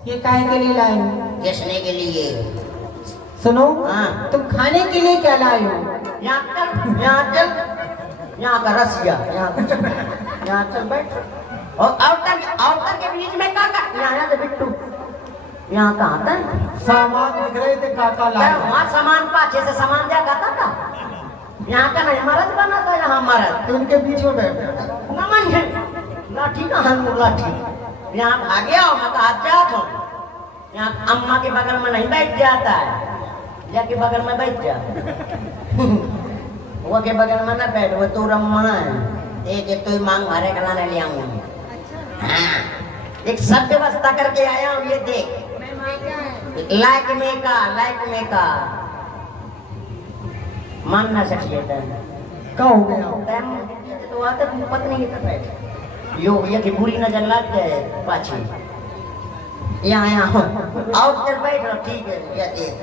तेरे काय के लिए लाए हो? घिसने के लिए। सुनो, हाँ। तुम खाने के लिए क्या लाए हो? यहाँ चल, यहाँ का रसिया, यहाँ चल बैठ। और आउटर के बीच में काका, यहाँ से बिट्टू, यहाँ कहाँ था? सामान दिख रहे थे, काका लाए। वहाँ सामान पाछे से सामान जा खाता था। यहाँ का नहीं मरद बना था, यहाँ मरद। उनके बीच में बैठे। नमन लाठी कहाँ? लाठी यहाँ भागे आओ, मैं कहा जा तो यहाँ अम्मा के बगल में नहीं बैठ जाता है, जाके बगल में बैठ जा। वो के बगल में ना बैठ, वो तो अम्मा है। एक तो मांग मारे कराने ले आऊंगा। हाँ, एक सब व्यवस्था करके आया हूँ, ये देख। लाइक में का मान ना सकिए क्या हो गया? तो आता पत्नी की तरफ यो ये की बुरी नजर लग जाए पाछी। यहाँ और चल बैठ रहा, ठीक है। ये देख,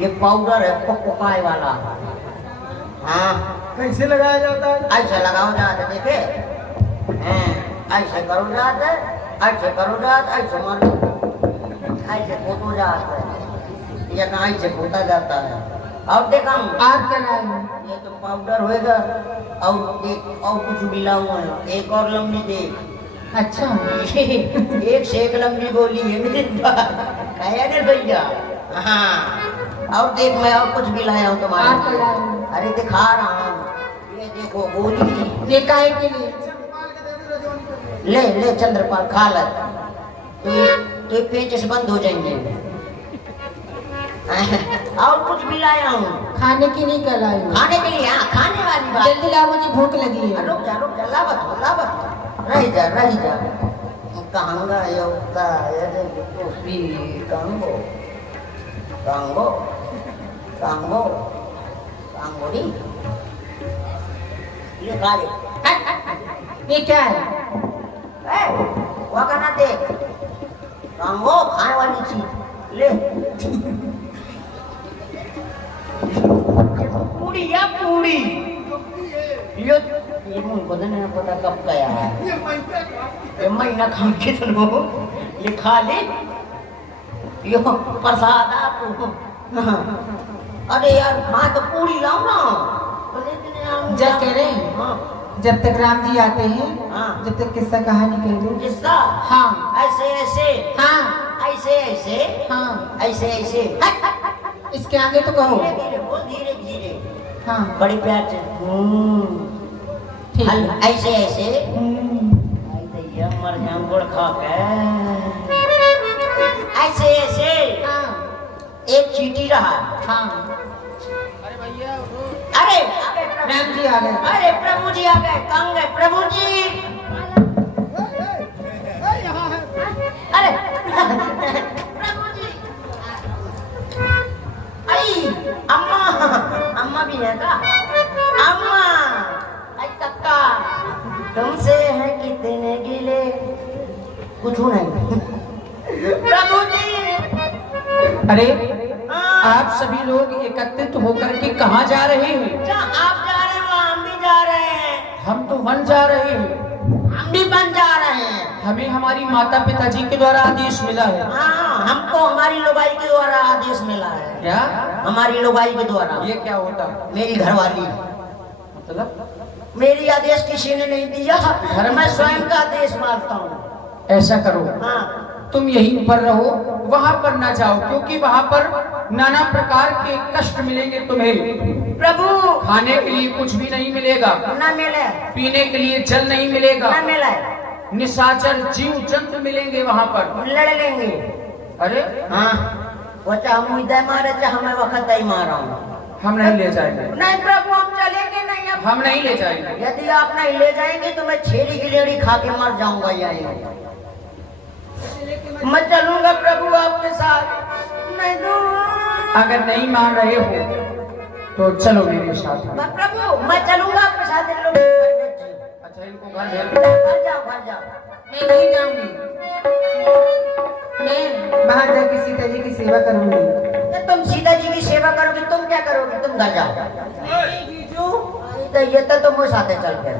ये पाउडर है पकाए वाला। हाँ, कैसे लगाया जाता है? ऐसे लगाओ जाते, देखे ऐसे करो जाते, ऐसे करो जाते, ऐसे मारो, ऐसे पोतो जाता है, या कहाँ ऐसे पोता जाता है। और देखा आप क्या लाए हो? ये तो पाउडर होएगा, और एक और कुछ मिला हुआ है, एक और लंबी देख। अच्छा, एक से एक लंबी बोली है मेरे पास, कहा नहीं भैया। हाँ, और देख मैं और कुछ भी लाया हूँ आप क्या तुम्हारे। लाए हो? अरे दिखा रहा हूँ, ये देखो गोली। ये काहे के लिए? ले चंद्रपाल खा ले, तो पेच बंद हो जाएंगे। और कुछ भी लाया हूँ खाने की नहीं कर लाए हो? खाने के लिए। हाँ, खाने वाली बात। जल्दी लाओ, मुझे भूख लगी है। रुक जा लावत रह जा कहूँगा योगा कांगोड़ी ये खा ले। ये क्या है? वो कहना देख, कांगो खाने वाली चीज ले। पूरी या पूरी ये मुझको तो नहीं पता कब गया है, ये महीना खा के चलो, ये खा ले, यो प्रसाद आपको। अरे यार माँ तो पूरी लाओ ना। जब कह रहे हैं, हाँ, जब तक राम जी आते हैं, हाँ। जब तक किस्सा कहानी कह दो। किस्सा? हाँ, ऐसे ऐसे, हाँ, ऐसे हाँ। ऐसे इसके आगे तो कहो। धीरे धीरे बोल, धीरे धीरे, हाँ, बड़ी प्यार से। ठीक है। ऐसे ये मर जाऊं गुड़ खा के। ऐसे हाँ, एक चीटी रहा। हाँ। अरे राम जी आ गए। अरे प्रभु जी आ गए, कहाँ गए प्रभु जी? अरे प्रभु जी, आई अम्मा भी है का? अम्मा, आई कक्का, तुमसे है कितने गिले, कुछ नहीं। प्रभु जी। अरे आप सभी लोग एकत्रित होकर के कहाँ जा रहे हैं? जहाँ आप जा रहे हो हम भी जा रहे हैं। हम तो वन जा रहे हैं। हम भी बन जा रहे हैं। हमें हमारी माता पिताजी के द्वारा आदेश मिला है। हाँ, हमको हमारी लोबाई के द्वारा आदेश मिला है। क्या? हमारी लोबाई के द्वारा। ये क्या होता है? मेरी घरवाली, मतलब मेरी आदेश किसी ने नहीं दिया, मैं स्वयं का आदेश मानता हूँ। ऐसा करो, हाँ, तुम यहीं पर रहो, वहां पर ना जाओ, क्योंकि वहां पर नाना प्रकार के कष्ट मिलेंगे तुम्हें। प्रभु, खाने के लिए कुछ भी नहीं मिलेगा, न मिले, पीने के लिए जल नहीं मिलेगा, न मिले, निशाचर जीव जंतु मिलेंगे वहां पर। लड़ लेंगे। अरे हाँ, वो चाहे हम इधर मारे, चाहे मैं वक्त ही मारा हूँ। हम नहीं ले जाएंगे। नहीं प्रभु, हम चलेंगे नहीं। अब हम नहीं ले जाएंगे। यदि आप नहीं ले जाएंगे तो मैं छेरी की लेड़ी खा के मर जाऊंगा। यहाँ मैं चलूंगा प्रभु आपके साथ। नहीं तो अगर नहीं मान रहे हो तो चलो मेरे साथ। प्रभु, मैं चलूंगा आपके साथ। इन लोग अच्छा, इनको घर भेज दो। घर जाओ। मैं नहीं जाऊंगी। मैं बाहर जाके सीता जी की सेवा करूंगी। तुम सीता जी की सेवा करोगे, तुम क्या करोगे? तुम घर जाओ। तो ये तो तुम वो साथे चल के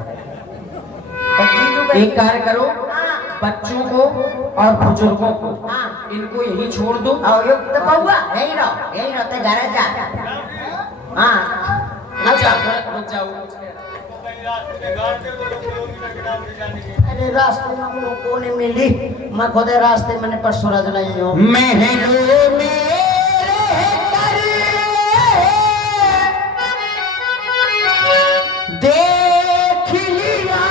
एक कार्य करो, हाँ, बच्चों को और बुजुर्गों को हाँ, इनको यही छोड़ दो। और यो तो बहुआ यही रहो तो घर जा। हाँ, रुक जाओ। अरे रास्ते में हम लोग को नहीं मिली, मैं खुद रास्ते मैंने परसुराज नहीं हूँ। देख लिया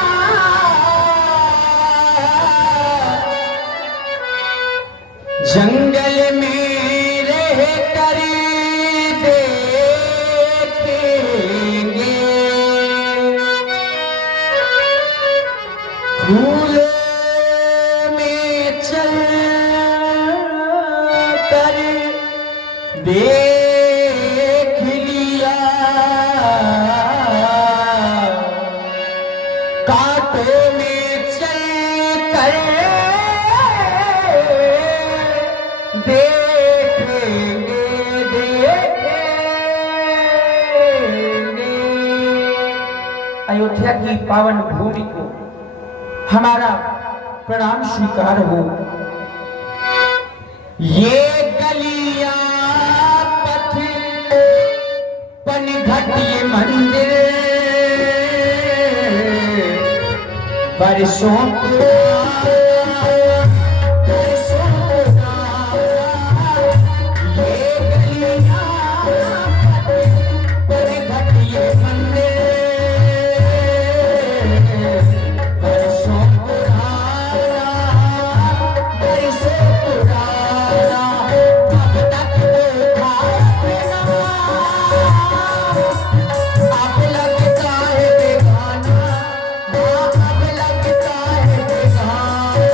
देख लिया कांटों में चल कर देखेंगे देखेंगे। अयोध्या की पावन भूमि को हमारा प्रणाम स्वीकार हो। ये गलियां पथ पनघट ये मंदिर बरसों पुराना, बरसों पुराना। ये गलियां पथ पनघट ये मंदिर बरसों पुराना, बरसों पुराना। अब तक देखा बिना अब लगता है बेगाना, अब लगता है बेगाना।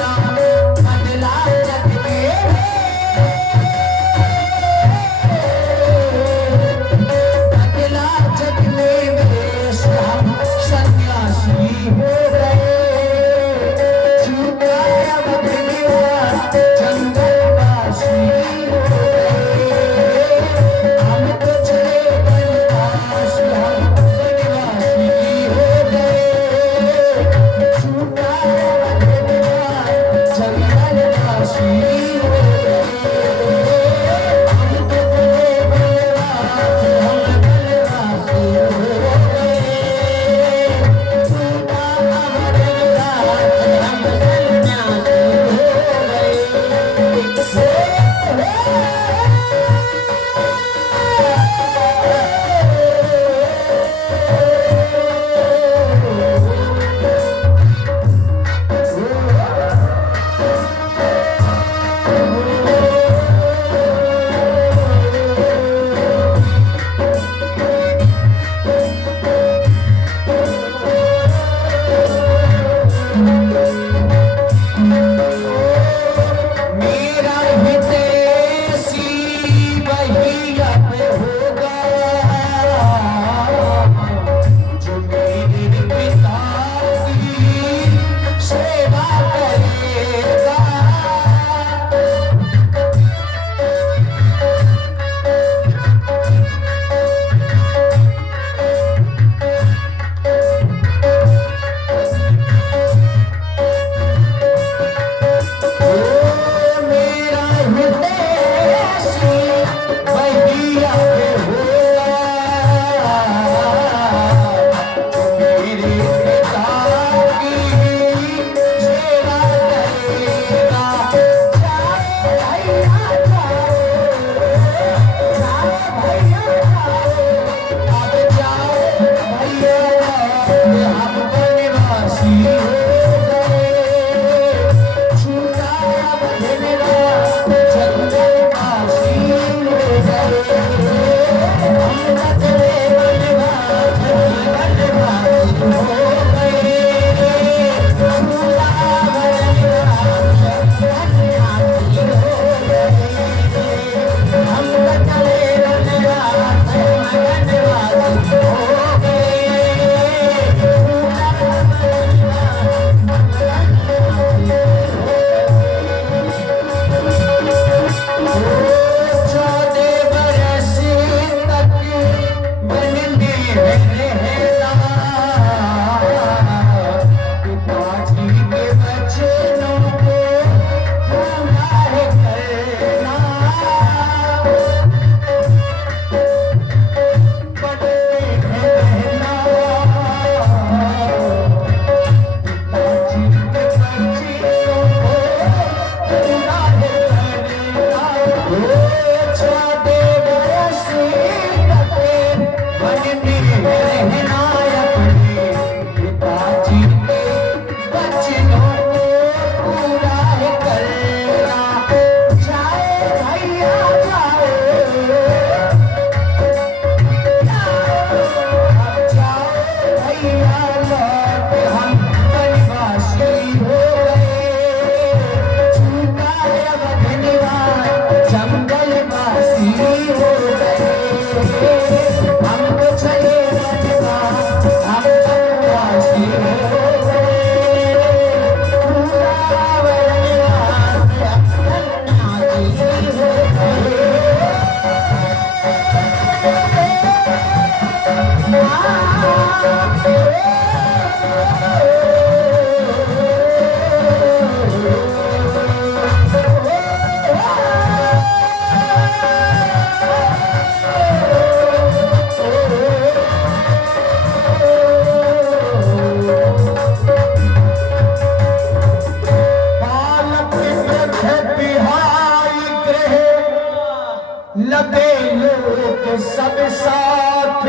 के सब साथ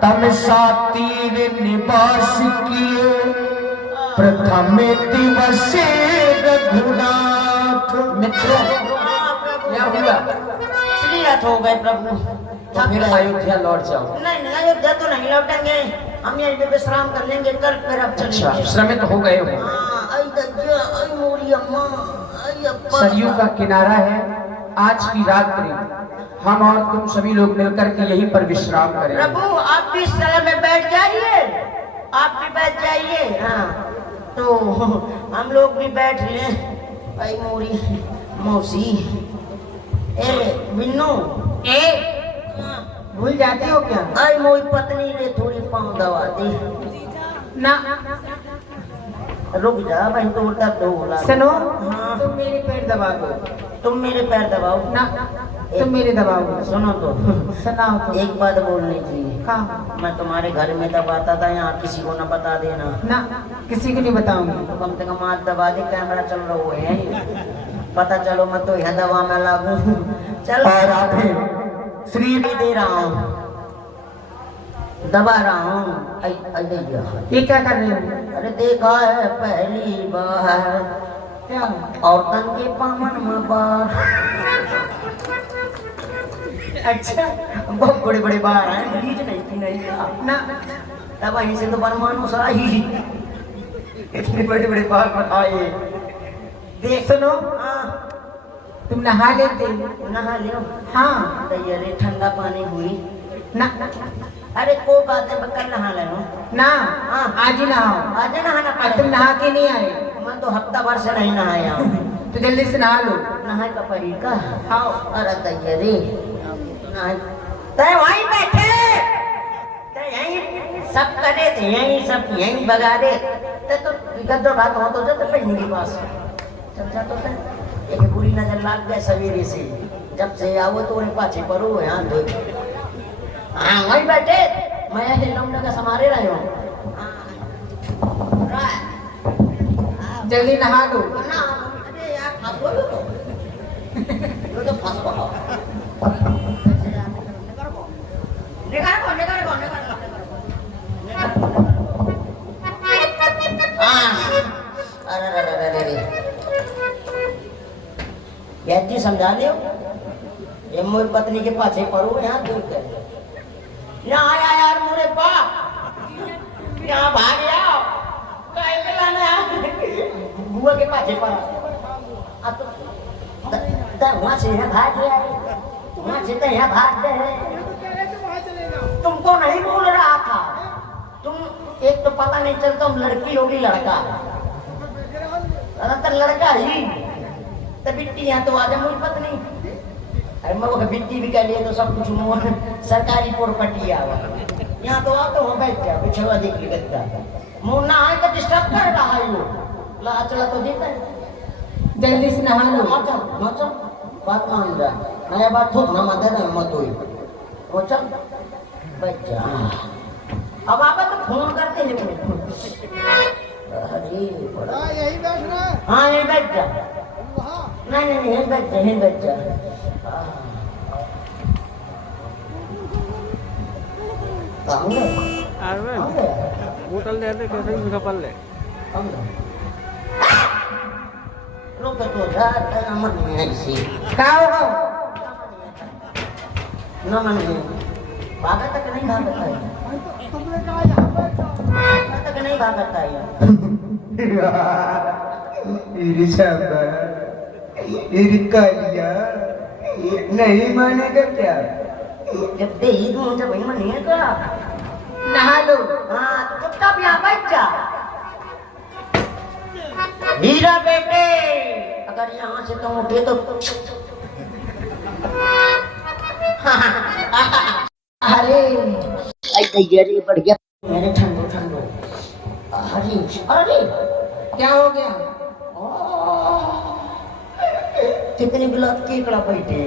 तम सातीर निवास किए प्रथम दिवस रघुनाथ। मित्रों क्या हुआ? श्रीरथ हो गए प्रभु। तो फिर अयोध्या लौट जाओ। नहीं नहीं, अयोध्या तो नहीं लौटेंगे, हम यहीं पे विश्राम कर लेंगे, कल फिर अब अच्छा, चलेंगे। श्रमित हो गए हो। हाँ, आई दज्जा, आई मोरी अम्मा, आई अप्पा। सरयू का किनारा है। आज की रात्रि हम और तुम सभी लोग मिलकर के यहीं पर विश्राम करें। प्रभु आप भी इस स्थल में बैठ जाइए, आप भी बैठ जाइए। हाँ तो हम लोग भी बैठ लें। आई मोरी मौसी, ए बिन्नू, ए भूल जाते हो क्या? आई मोरी पत्नी ने थोड़ी पाँव दबा दी ना। रुक जा भाई, तो दर्द होला। सुनो, हाँ। तुम मेरे पैर दबा दो। तुम मेरे पैर दबाओ ना, तुम मेरे दबाओ। सुनो तो सुनाओ तो। एक बात बोलनी थी। हाँ। मैं तुम्हारे घर में दबाता था, यहाँ किसी को न बता देना। ना, किसी को नहीं बताऊंगी। तो कम से कम आज दबा दे, कैमरा चल रहा है, पता चलो मैं तो यह दवा में लागू। चल और आप श्री दे रहा हूँ, दबा रहा हूँ। ये क्या कर रहे हो? अरे देखा है पहली बार क्या? और तन के पामन में बार। अच्छा, बहुत बड़े बड़े बार हैं, बीज नहीं थी नहीं था। ना तब वहीं से तो बनमानो साही इतने बड़े बड़े बार बताए। देख सुनो, हाँ, तुम नहा लेते? नहा लियो। हाँ। तो ये रे ठंडा पानी हुई ना अरे को बात है, कल नहा लेनो ना, हाँ। आज ही नहाओ। आज नहाना आज तुम पड़ेगा। नहा के नहीं आए? मैं तो हफ्ता भर से नहीं नहाया हूँ। तो जल्दी से नहा लो। नहाए का परीका। हाँ। अरे तैयारी नहाए तय वहीं बैठे, तय यहीं सब करे थे, यहीं सब यहीं बगा दे। तो गद्दो बात हो तो जब पहनने के पास चल जा तो एक बुरी नजर लाग गए सवेरे से, जब से आओ तो उन्हें पाछे पड़ो यहाँ दो। हाँ वहीं बैठे, मैं यही लौंडा का समारे रहे हूँ। जल्दी नहा लो। ना अरे यार फंस बोलो तो फंस बोलो। जी समझा लियो, ये मोर पत्नी के पाछे पड़ो यहाँ दूर कर। यहाँ आया यार मोरे बाप, यहाँ भाग आओ, काहे के लाने आओ? बुआ के पाछे पड़ा। अब तो वहाँ से यहाँ भाग गया, वहाँ से तो यहाँ भाग गए। तुमको नहीं बोल रहा था, तुम एक तो पता नहीं चलता तुम लड़की होगी लड़का, तो लड़का ही तो बिट्टी यहाँ तो आजा मेरी पत्नी। अरे मैं बिट्टी भी कर लिए तो सब कुछ सरकारी प्रॉपर्टी आवा, यहाँ तो आ तो वहाँ बैठ जाओ, पिछवा देख ली गद्दा मुँह ना आए तो डिस्टर्ब कर रहा है वो, ला चला तो देता है। जल्दी से नहा लो। मचल बात मान जा, नया बात थोक ना मत है मत हुई वो चल बैठ जा। अब आप तो फोन करते हैं अरे बड़ा यही बैठना है। हाँ यही बैठ जा। नहीं नहीं यही बैठ जा, यही बैठ जा। कहाँ गए? बोतल दे दे कैसे भी खपल ले। रुक तो जा, तेरा मन नहीं है इसी। क्या होगा? न मन नहीं, भागा तक नहीं भागता है, तुमने कहा यहाँ बैठ जाओ। भागा तक नहीं भागता है। नहीं मानेगा क्या? जब दे ही दूँ जब वही मन नहीं है का। नहा लो। हाँ तो चुपचाप यहाँ बैठ जा। हीरा बेटे, अगर यहाँ से तुम उठे तो अरे अरे बढ़ गया मेरे ठंडो ठंडो। अरे अरे क्या हो गया? कितने गिलास केकड़ा बैठे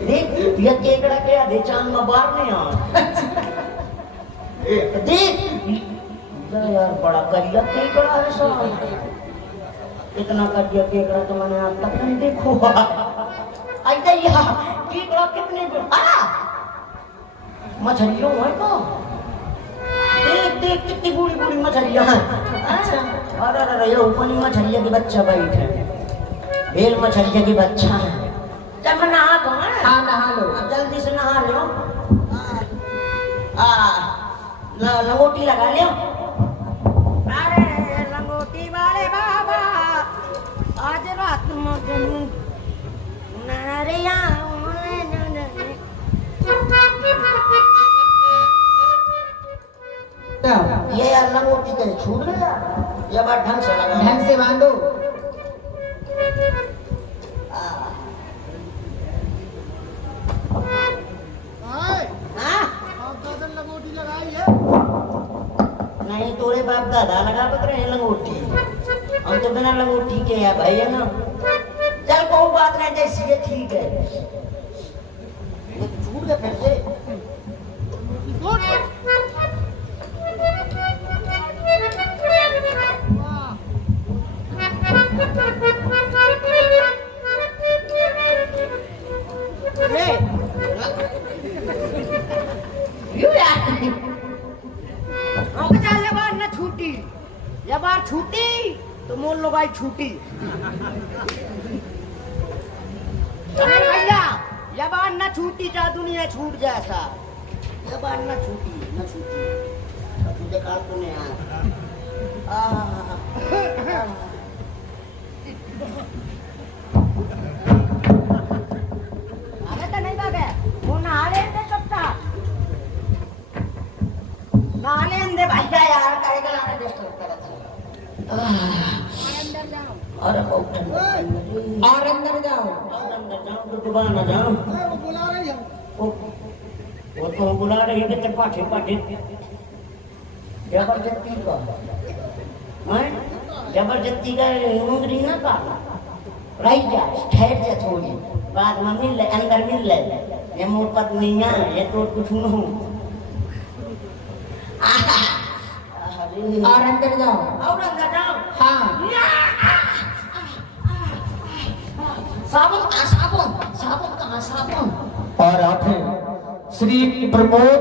देख, ये केकड़ा क्या दे चांद में बाहर नहीं आ देख यार, बड़ा करिया केकड़ा है साहब, इतना करिया केकड़ा तो मैंने आज तक नहीं देखो। ऐसे ही की तो कितने मछलियों है तो देख देख कितनी बूढ़ी बूढ़ी मछलियां हैं। अरे अरे ये ऊपर मछलिया के बच्चा बैठे बेल मछलिया के बच्चा है। जब मैं नहा दो हाँ नहा लो। अब जल्दी से नहा लो। लंगोटी लगा लियो। अरे लंगोटी वाले बाबा आज रात में नरिया ये यार लंगोटी कहीं छूट गया। ये बात ढंग से लगा ढंग से बांधो। लगोटी लगाई है नहीं तोरे बाप दादा लगा पकड़े लंगोटी। हम तो बिना लंगोटी के है भाई है ना। चल कोई बात नहीं जैसी है ठीक है। ये छूट गया फिर से। छूटी तो मोल लो भाई छूटी। अरे भैया ये बार न छूटी जा दुनिया छूट जैसा। ये बार न छूटी तुझे काल तो नहीं अरे तो नहीं बाबे वो नहा ले दे सबका नहा ले दे भैया यार करेगा लाने बेस्ट लगता रहता। अरे बहुत ठंडा और अंदर जाओ तो डुबा ना जाओ। वो बुला रही है वो तो बुला रही है तो पाठे पाठे जबरदस्ती का हैं जबरदस्ती का उंगली ना का रह जा ठहर जा थोड़ी बाद में मिल ले अंदर मिल ले ये मोर पत्नी ना ये तो कुछ न हो। और अंदर जाओ। और अंदर जाओ। हाँ साबुन कहाँ साबुन। और आप हैं श्री प्रमोद।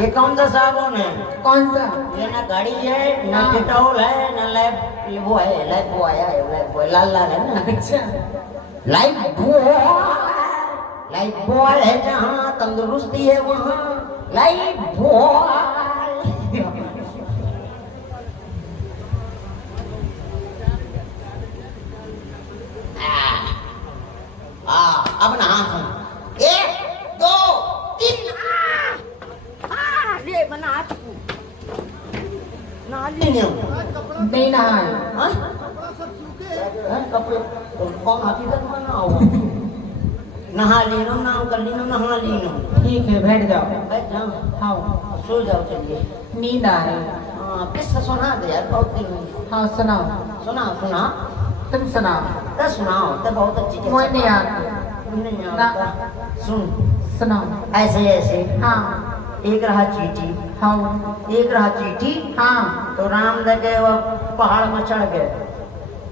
ये कौन सा साबुन है? कौन सा? ये ना घड़ी है ना डिटॉल है ना लैब वो है लैब वो आया है लैब वो लाल लाल है ना। अच्छा लाइफ बॉय है जहाँ तंदुरुस्ती है वहाँ लाइफ बॉय। अब नहा 1 2 3 ले बना चुकू नहा ली नहीं नहीं नहाए। कपड़े तो कौन हाथी तक बनाओ नहा ली नो नाम कर ली नो नहा ली नो। ठीक है बैठ जाओ। बैठ जाओ हाँ सो जाओ चलिए। नींद आ रही है। हाँ किस्सा सुना दे यार बहुत दिन हुई। हाँ सुनाओ। सुना तुम सुनाओ। तो सुनाओ तो बहुत अच्छी मुझे नहीं आती। नहीं आता सुन सुनाओ। ऐसे ऐसे हाँ एक रहा चीटी हाँ एक रहा चीटी। हाँ तो राम लगे वो पहाड़ में चढ़ गए।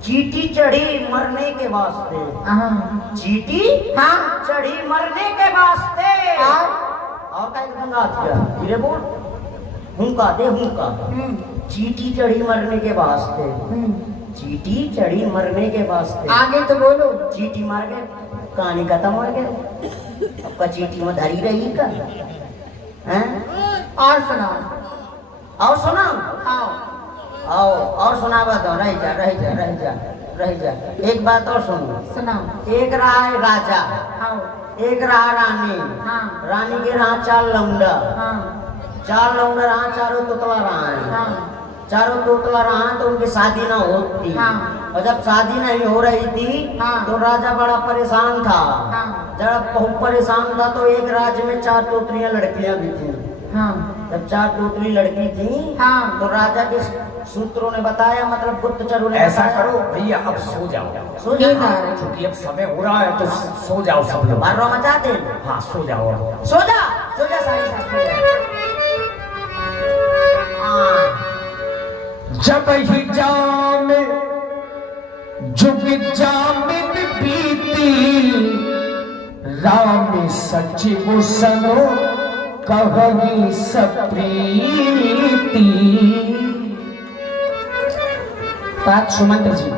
चीटी चढ़ी मरने के वास्ते। हाँ चीटी हाँ चढ़ी मरने के वास्ते। और और का गंगा दिया धीरे बोल हुंका दे हुंका। चीटी चढ़ी मरने के वास्ते। चीटी चढ़ी मरने के वास्ते। आगे तो बोलो। चीटी मार गए कहानी खत्म हो गई। अब का चीटी में धरी रही का हैं? और सुनाओ। और सुना हाँ आओ और सुनावा तो रह जा। एक बात और सुनो। सुनाओ। एक रहा है राजा हाँ एक रहा रानी। हाँ रानी के रहा 4 लौंडा। हाँ 4 लौंडा रहा चारों तोतला रहा है। हाँ चारों तोतला रहा तो उनकी शादी ना होती। हाँ। और जब शादी नहीं हो रही थी हाँ। तो राजा बड़ा परेशान था। हाँ जब बहुत परेशान था तो एक राज्य में 4 तोतलियां लड़कियां भी थी। हाँ जब 4 तोतली लड़की थी हाँ। तो राजा के सूत्रों ने बताया मतलब गुप्तचरों ने ऐसा बताया, करो भैया अब सो जाओ सो नींद जा आ रही है। क्योंकि अब समय हो रहा है तो सो जाओ सब लोग। बारह मचा दे हाँ सो जाओ अब। सो जा सारी साथ सो जा। हाँ। जब ही जाम जुग जाम बीती राम सचिव सनो कही सप्रीति। तात सुमंत्र जी,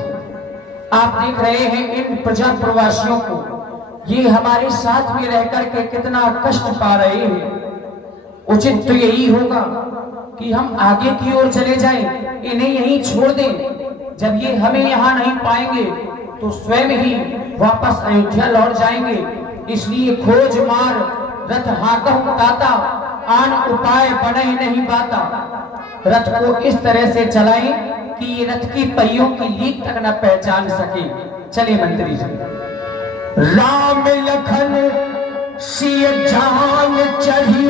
आप देख रहे हैं इन प्रजा प्रवासियों को, ये हमारे साथ में रहकर के कितना कष्ट पा रहे हैं। उचित तो यही होगा कि हम आगे की ओर चले जाएं, इन्हें यहीं छोड़ दें। जब ये हमें यहाँ नहीं पाएंगे तो स्वयं ही वापस अयोध्या लौट जाएंगे। इसलिए खोज मार रथ हाकहु ताता, आन उपाय बने नहीं बाता। रथ को इस तरह से चलाएं कि ये रथ की पहियों की लीक तक न पहचान सके। चले मंत्री जी। राम लखन सिय जान चढ़ी,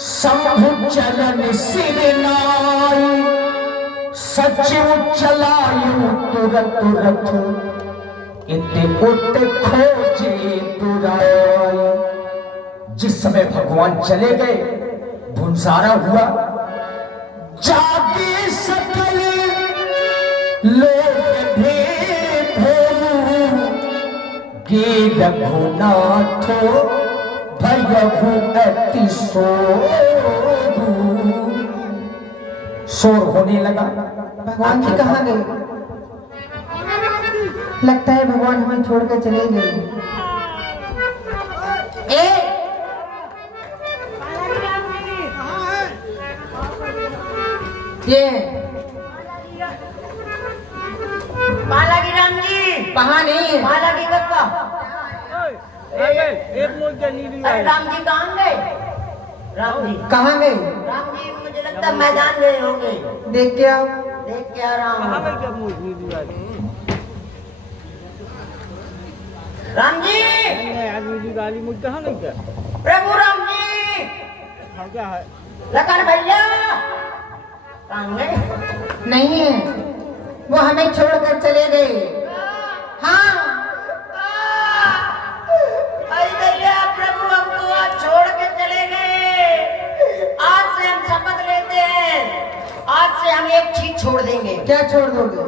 शंभु चरण सिर नाई। सचिव चलायु तुरत रथ, इते उत खोजे तुराई। जिस समय भगवान चले गए, भुंसारा हुआ, जागे सकल लोग भेद गे रघुनाथो भयहु अति सोरु। शोर होने लगा। भगवान जी कहाँ गए? लगता है भगवान हमें छोड़कर चले गए। ये माला की राम जी कहाँ नहीं है? माला की कक्का। अरे राम जी कहाँ गए? राम जी कहाँ गए? राम जी मुझे लगता है मैदान गए होंगे। देख के आओ। देख के आ रहा हूँ। राम जी प्रभु राम जी लखन भैया कहाँ गए? नहीं है, वो हमें छोड़कर चले गए। हाँ, अरे भैया प्रभु हमको आज छोड़ के चले गए। आज से हम शपथ लेते हैं, आज से हम एक चीज छोड़ देंगे। क्या छोड़ दोगे?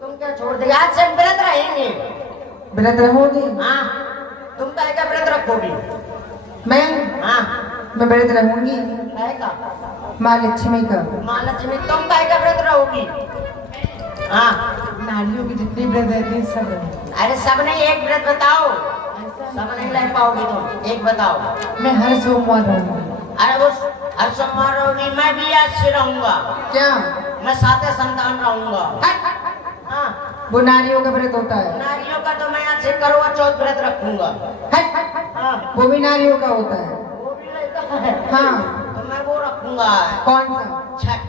तुम क्या छोड़ देंगे? आज से हम व्रत रहेंगे। व्रत रहोगे? हाँ, तुम काय का व्रत रखोगी? मैं हाँ, मैं व्रत रहूंगी काय का? माँ लक्ष्मी का। माँ लक्ष्मी तुम काय का व्रत रहोगी? हाँ, नारियों की जितनी व्रत रहती है सब। अरे सब नहीं, एक व्रत बताओ। सब नहीं ले पाओगे तुम, एक बताओ। मैं हर सोमवार रहूंगी। अरे वो हर सोमवार रहोगी, मैं भी आज से रहूंगा। क्या? मैं सातवें संतान रहूंगा। हाँ, वो नारियों का व्रत होता है। नारियों का तो मैं आज से करवा चौथ व्रत रखूंगा। हाँ, वो भी नारियों का होता है। वो भी रहता है। हाँ, तो मैं वो रखूंगा। कौन सा? छठ।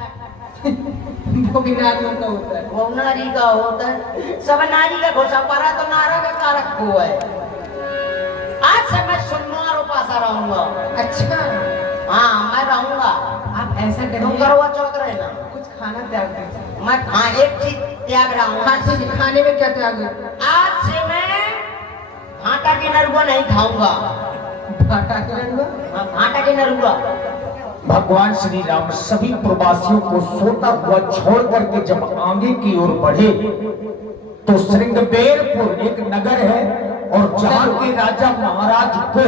वो भी नारियों का होता है। वो नारी का होता है। सब नारी का घोषा पड़ा तो नारा का कारक हुआ है। आज से मैं सोमवार उपासा रहूंगा। अच्छा, हाँ, मैं रहूंगा। आप ऐसा तुम करिए, करवा चौथ रहना। कुछ खाना त्याग दीजिए। मैं हाँ एक चीज त्याग रहा हूँ। हाँ ठीक है, खाने में क्या त्याग है? आज से मैं भाटा की नरुआ नहीं खाऊंगा। भाटा के लड़ुआ? हाँ, भाटा की नरुआ। भगवान श्री राम सभी प्रवासियों को सोता हुआ छोड़ करके जब आगे की ओर बढ़े तो श्रृंगबेरपुर एक नगर है और जहाँ के राजा महाराज को